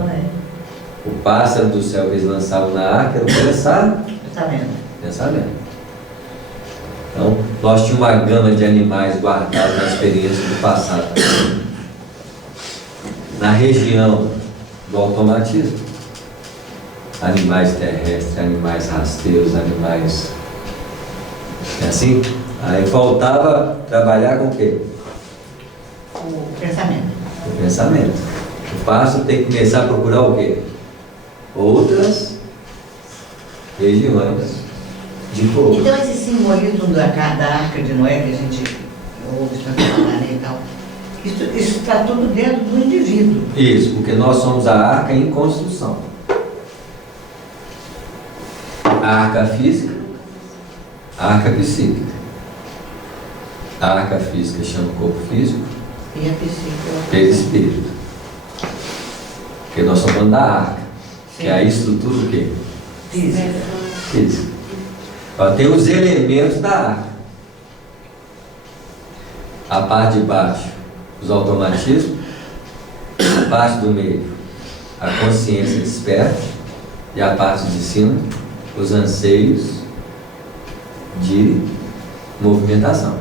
O pássaro do céu que eles lançavam na arca era o pensamento. Então, nós tínhamos uma gama de animais guardados na experiência do passado. Na região do automatismo, animais terrestres, animais rasteiros, animais... É assim? Aí faltava trabalhar com o quê? O pensamento. O pensamento. O pássaro tem que começar a procurar o quê? Outras regiões de fogo. Então esse simbolismo da Arca de Noé que a gente ouve falar e tal, isso está tudo dentro do indivíduo. Isso, porque nós somos a arca em construção. A arca física, a arca psíquica. A arca física chama o corpo físico E a psíquica. Perispírito. Porque nós estamos falando da arca. Que é a estrutura do quê? Física. Tem os elementos da arca. A parte de baixo, os automatismos. A parte do meio, a consciência desperta. E a parte de cima, os anseios de movimentação.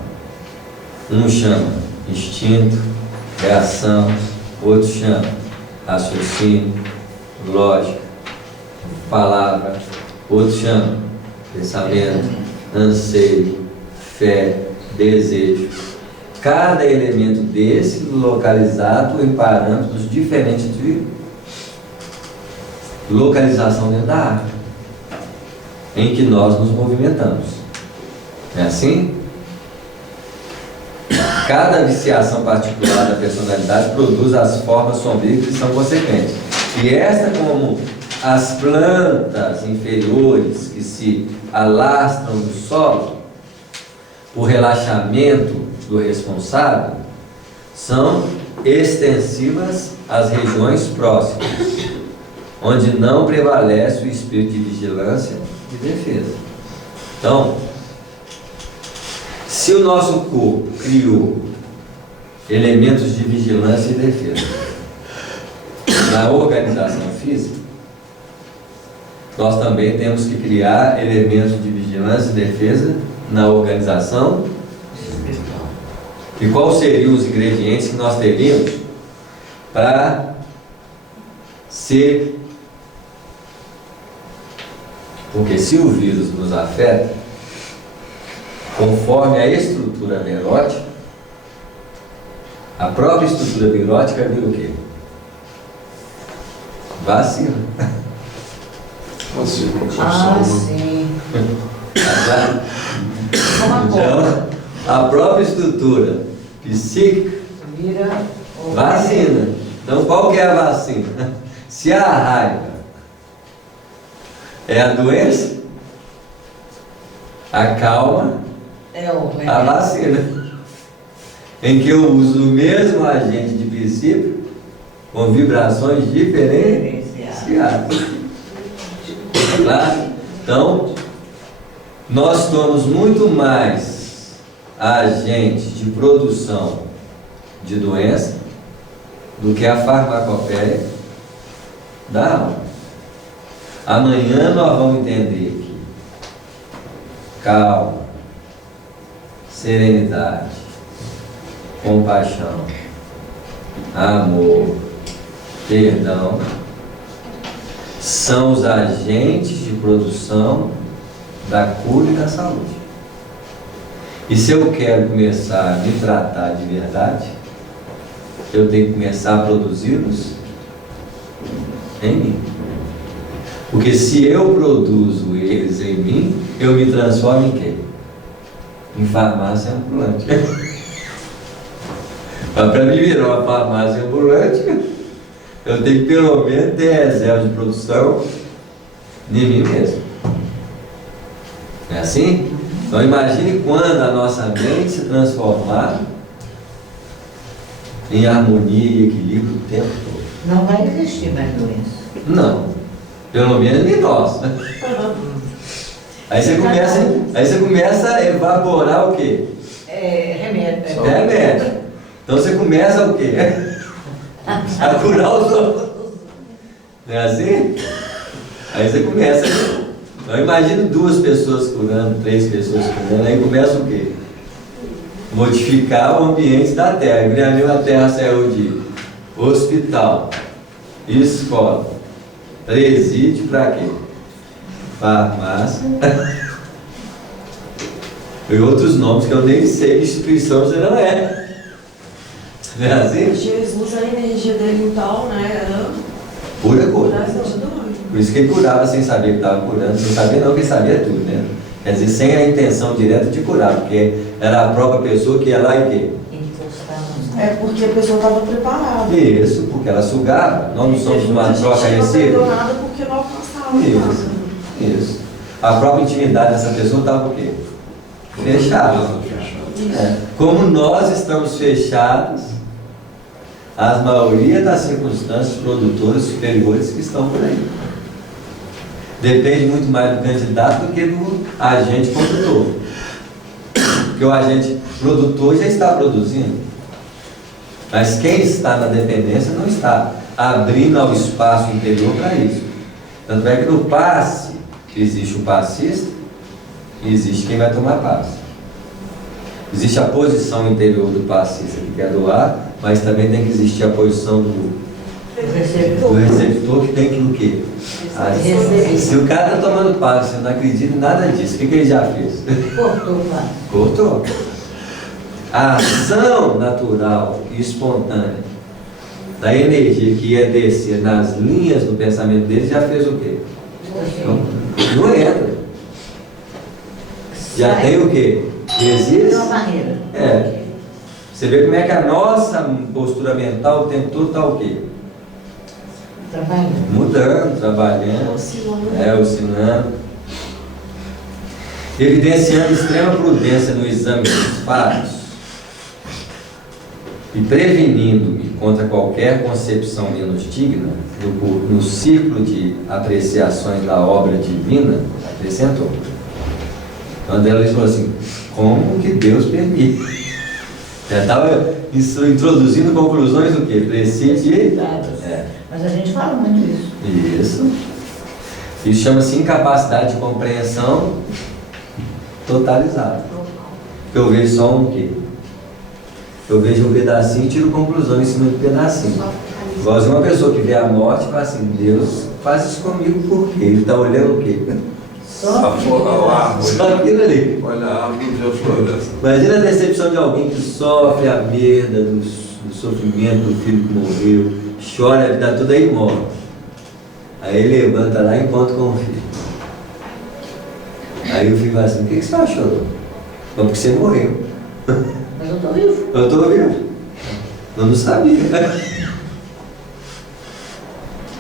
Um chama instinto, reação, outro chama raciocínio, lógica, palavra, outro chama pensamento, anseio, fé, desejo. Cada elemento desse localizado em parâmetros diferentes de localização dentro da área em que nós nos movimentamos. É assim? Cada viciação particular da personalidade produz as formas sombrias que são consequentes. E esta, como as plantas inferiores que se alastram do solo, o relaxamento do responsável, são extensivas às regiões próximas, onde não prevalece o espírito de vigilância e defesa. Então, se o nosso corpo criou elementos de vigilância e defesa na organização física, nós também temos que criar elementos de vigilância e defesa na organização espiritual. E quais seriam os ingredientes que nós teríamos para ser... Porque se o vírus nos afeta, conforme a estrutura neurótica, a própria estrutura neurótica vira o quê? Vacina. Ah, sim. Então, a própria estrutura psíquica vira vacina. Então, qual que é a vacina? Se a raiva é a doença, a calma é o a vacina, em que eu uso o mesmo agente de princípio com vibrações diferenciadas. Claro? Então, nós somos muito mais agentes de produção de doença do que a farmacopeia da alma. Amanhã nós vamos entender que calma, serenidade, compaixão, amor, perdão são os agentes de produção da cura e da saúde. E se eu quero começar a me tratar de verdade, eu tenho que começar a produzi-los em mim. Porque se eu produzo eles em mim, eu me transformo em quê? Em farmácia ambulante. Mas para me virar uma farmácia ambulante, eu tenho que pelo menos ter reserva de produção de mim mesmo. É assim? Então imagine quando a nossa mente se transformar em harmonia e equilíbrio o tempo todo. Não vai existir mais doença. Não. Pelo menos em nós. Aí você começa a evaporar o quê? Remédio. Remédio. Então você começa o quê? A curar os outros. Não é assim? Aí você começa. Então imagina 2 pessoas curando, 3 pessoas curando, aí começa o quê? Modificar o ambiente da Terra. A Terra saiu de hospital, escola, presídio para quê? Farmácia e outros nomes que eu nem sei que instituição você não é. Não é assim? Jesus, a energia dele então, né? Era Pura cura. doido. Por isso que ele curava sem saber que estava curando, sem saber não, que ele sabia tudo, né? Quer dizer, sem a intenção direta de curar, porque era a própria pessoa que ia lá e quê? É porque a pessoa estava preparada. Isso, porque ela sugava. Nós não somos uma troca recíproca. Não recíproca. nada porque não alcançava Isso, nada. isso. A própria intimidade dessa pessoa estava o quê? Fechada. É. Como nós estamos fechados, a maioria das circunstâncias produtoras superiores que estão por aí. Depende muito mais do candidato do que do agente produtor. Porque o agente produtor já está produzindo. Mas quem está na dependência não está abrindo ao espaço interior para isso. Tanto é que no passe existe o passista e existe quem vai tomar passe. Existe a posição interior do passista que quer doar, mas também tem que existir a posição do receptor que tem que o quê? Se o cara está tomando passe, você não acredita em nada disso, o que ele já fez? Cortou. A ação natural e espontânea da energia que ia descer nas linhas do pensamento dele, já fez o quê? Então, não entra. Já tem o quê? Existe uma barreira. Você vê como é que a nossa postura mental o tempo todo está o quê? Trabalhando. Mudando, trabalhando, oscilando. Evidenciando extrema prudência no exame dos fatos e prevenindo-me contra qualquer concepção menos digna no círculo de apreciações da obra divina, acrescentou. Então André Luiz falou assim, como que Deus permite? Já estava introduzindo conclusões do quê? Precipitadas. Mas a gente fala muito isso. Isso. Isso chama-se incapacidade de compreensão totalizada. Porque eu vejo só um quê? Eu vejo um pedacinho e tiro conclusão em cima do pedacinho. Igualzinho uma pessoa que vê a morte e fala assim, Deus faz isso comigo por quê? Ele está olhando o quê? Só aquilo ali. Olha a árvore de floresta. Imagina a decepção de alguém que sofre a perda do sofrimento do filho que morreu, chora a vida toda e morre. Aí ele levanta lá e encontra com o filho. Aí o filho vai assim, o que você está chorando? Porque você morreu. Mas eu estou vivo. Eu estou vivo. Eu não sabia.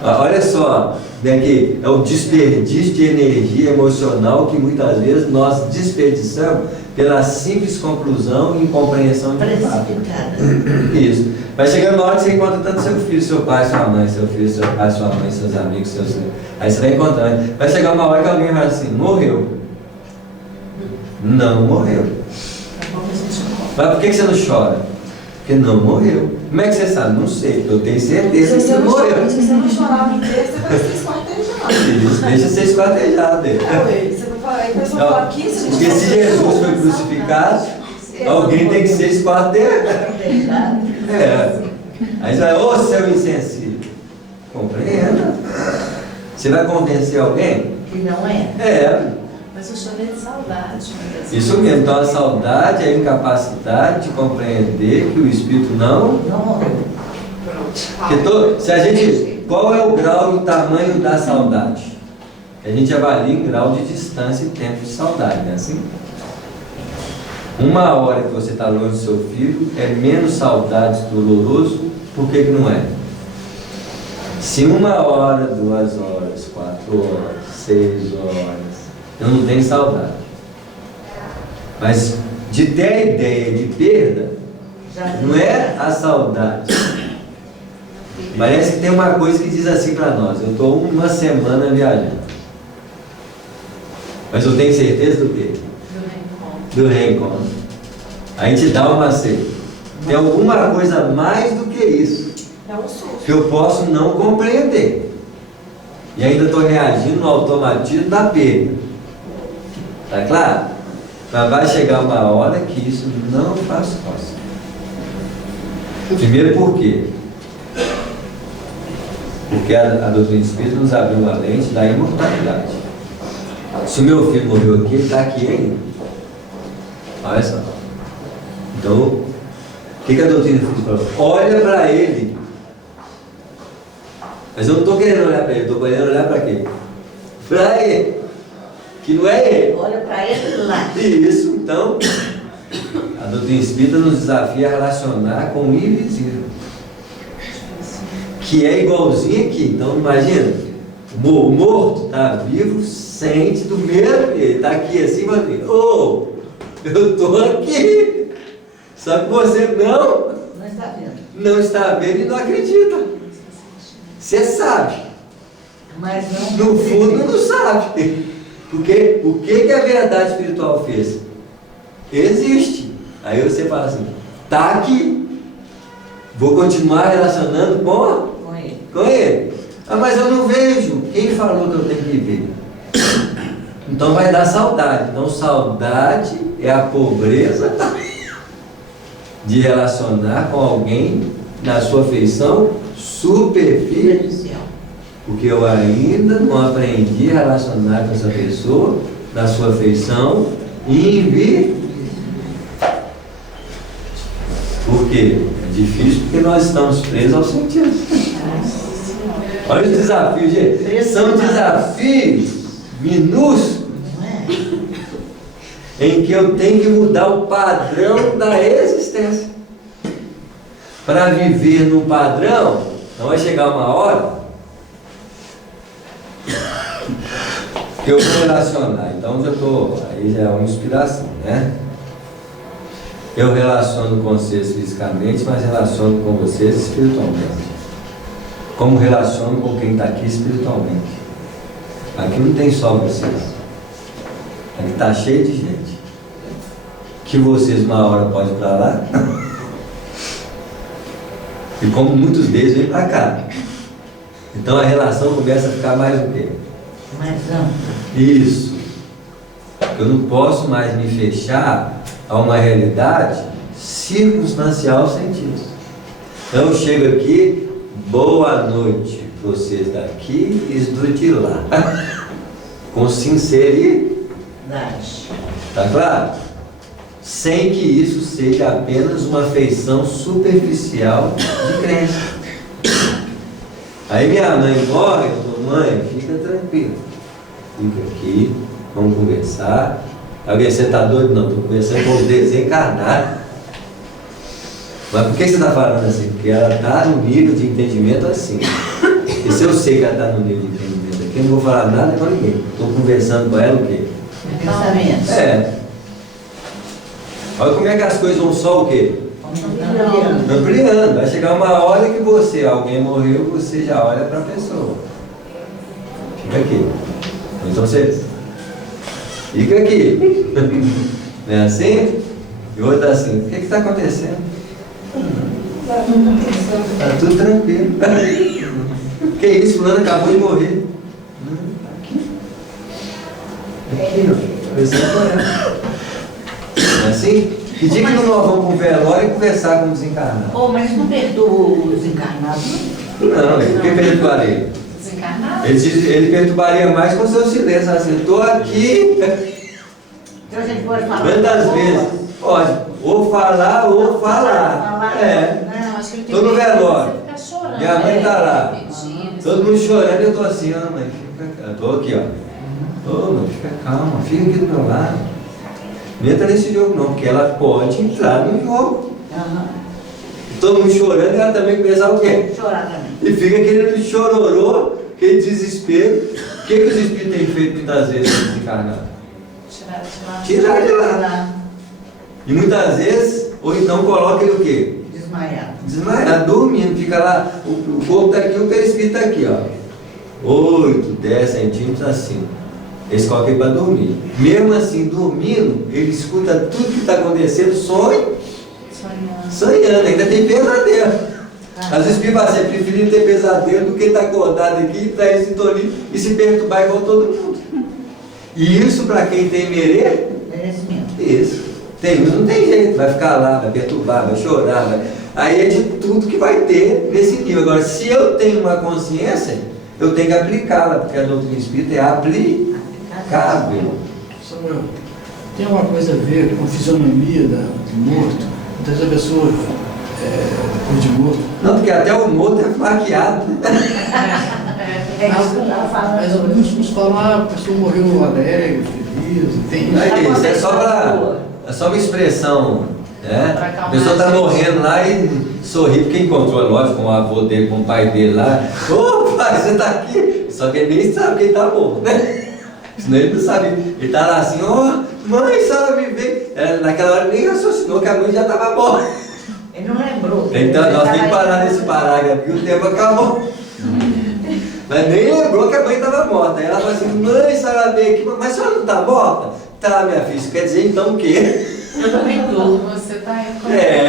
Olha só, aqui é o desperdício de energia emocional que muitas vezes nós desperdiçamos pela simples conclusão e incompreensão de fato. Isso. Vai chegando na hora que você encontra tanto seu filho, seu pai, sua mãe, seu filho, seu pai, sua mãe, seus amigos, seus... Aí você vai encontrando. Vai chegar uma hora que alguém vai assim, morreu. Não morreu. Mas por que você não chora? Porque não morreu. Como é que você sabe? Não sei, eu tenho certeza que você morreu. Se você não chorar o inteiro, você vai ser esquartejado. Isso, deixa ser esquartejado. Você não fala, aí a pessoa fala aqui, se a gente porque se Jesus foi crucificado, alguém tem que ser esquartejado. Aí você vai, ô seu insensível, compreenda. Você vai convencer alguém? Que não é. Mas eu chorei de saudade. Isso mesmo, então a saudade é a incapacidade de compreender que o Espírito não morreu. Se a gente, qual é o grau e o tamanho da saudade? A gente avalia em grau de distância e tempo de saudade, não é assim? 1 hora que você está longe do seu filho é menos saudade doloroso, por que não é? Se 1 hora, 2 horas, 4 horas, 6 horas, eu não tenho saudade. Mas de ter a ideia de perda, não é a saudade. Parece que tem uma coisa que diz assim para nós, eu estou 1 semana viajando. Mas eu tenho certeza do quê? Do reencontro. A gente dá uma macete. Tem alguma coisa mais do que isso que eu posso não compreender. E ainda estou reagindo no automatismo da perda. Tá claro? Mas vai chegar uma hora que isso não faz força. Primeiro por quê? Porque a doutrina espírita nos abriu uma lente da imortalidade. Se o meu filho morreu aqui, ele está aqui ainda. Olha só. Então, o que a doutrina espírita falou? Olha para ele. Mas eu não estou querendo olhar para ele, estou querendo olhar para quê? Para ele. Que não é ele. Olha para ele lá. Isso, então, a doutrina espírita nos desafia a relacionar com o invisível. Que é igualzinho aqui. Então, imagina, o morto está vivo, sente do mesmo, ele está aqui assim, mas eu estou aqui. Só que você não está vendo. Não está vendo e não acredita. Você sabe. Mas não. No fundo, não sabe. Porque o que a verdade espiritual fez? Existe. Aí você fala assim, está aqui. Vou continuar relacionando com ele. Ah, mas eu não vejo. Quem falou que eu tenho que ver? Então vai dar saudade. Então saudade é a pobreza de relacionar com alguém na sua feição superficial. Porque eu ainda não aprendi a relacionar com essa pessoa na sua feição invisível. Por Por quê? É difícil porque nós estamos presos aos sentidos. Olha os desafios, gente. São desafios minúsculos em que eu tenho que mudar o padrão da existência. Para viver num padrão, não vai chegar uma hora que eu vou relacionar. Então já estou, aí já é uma inspiração, né? Eu relaciono com vocês fisicamente, mas relaciono com vocês espiritualmente. Como relaciono com quem está aqui espiritualmente. Aqui não tem só vocês. Aqui está cheio de gente. Que vocês uma hora podem ir para lá. E como muitos deles vêm para cá. Então a relação começa a ficar mais o quê? Mais ampla. Isso. Eu não posso mais me fechar a uma realidade circunstancial sentido. Então eu chego aqui, boa noite, vocês daqui e do de lá. Com sinceridade. Tá claro? Sem que isso seja apenas uma feição superficial de crença. Aí minha mãe morre, eu falo, mãe, fica tranquila. Fica aqui, vamos conversar. Alguém, você está doido? Não, estou conversando com os desencarnados. Mas por que você está falando assim? Porque ela está no nível de entendimento assim. E se eu sei que ela está no nível de entendimento aqui, eu não vou falar nada com ninguém. Estou conversando com ela o quê? Pensamento. É. Olha como é que as coisas vão só o quê? Ampliando. Vai chegar uma hora que você, alguém morreu, você já olha para a pessoa. Fica aqui. Então você fica aqui. Não é assim? E o outro está assim, o que está acontecendo? Está tudo tranquilo. Que isso, fulano acabou de morrer. Está aqui. Aqui, ó. Conversando com ela. Não é assim? Que dia que nós vamos para o velório e conversar com o desencarnado? Oh, mas não perturba o desencarnado, não? Não, por que perturbaria? Desencarnado? Ele perturbaria mais com o seu silêncio. Assim, estou aqui. Então a gente pode falar. Quantas vezes? Pode. Ou falar ou falar. É. Não, acho que ele tem Tô no medo de velório. você ficar chorando, Minha mãe tá lá. repetindo. Todo mundo chorando e eu estou assim, ó, mãe, fica. Eu estou aqui, ó. Ô, mãe, fica calma, fica aqui do meu lado. Não entra nesse jogo não, porque ela pode entrar no jogo. Todo mundo chorando e ela também começar o quê? Chorar também. E fica aquele chororô, aquele desespero. O que os espíritos têm feito muitas vezes com desencarnado? Tirar de lá. E muitas vezes, ou então coloca ele o quê? Desmaiado. Desmaiado, dormindo, fica lá, o corpo está aqui, o perispírito está aqui, ó. 8, 10 centímetros assim. Eles colocam ele para dormir. Mesmo assim, dormindo, ele escuta tudo que está acontecendo, sonhando, ainda tem pesadelo. Às vezes fica assim, preferindo ter pesadelo do que estar acordado aqui, estar em sintonia e se perturbar igual todo mundo. E isso para quem tem merê, Merecimento. isso. Tem, mas não tem jeito, vai ficar lá, vai perturbar, vai chorar, aí é de tudo que vai ter nesse nível. Agora, se eu tenho uma consciência, eu tenho que aplicá-la, porque a doutrina espírita é aplicável. Samuel, tem alguma coisa a ver com a fisionomia do morto? Muitas vezes a pessoa, depois de morto... Não, porque até o morto é maquiado. É isso que eu estava falando. Mas alguns falam, a pessoa morreu alegre, feliz, tem Isso é só uma expressão, né? A pessoa está morrendo lá e sorri porque encontrou, lógico, com o avô dele, com o pai dele lá. Ô pai, você está aqui. Só que ele nem sabe que ele está morto, né? Senão ele não sabe. Ele está lá assim, mãe, só me vê. Naquela hora nem raciocinou que a mãe já estava morta. Ele não lembrou. Então nós temos que parar nesse parágrafo e o tempo acabou. Mas nem lembrou que a mãe estava morta. Aí ela falou assim, mãe, a senhora veio aqui, mas a senhora não está morta? Tá, minha filha, isso quer dizer então o quê? Eu também estou. Você está reconhecendo.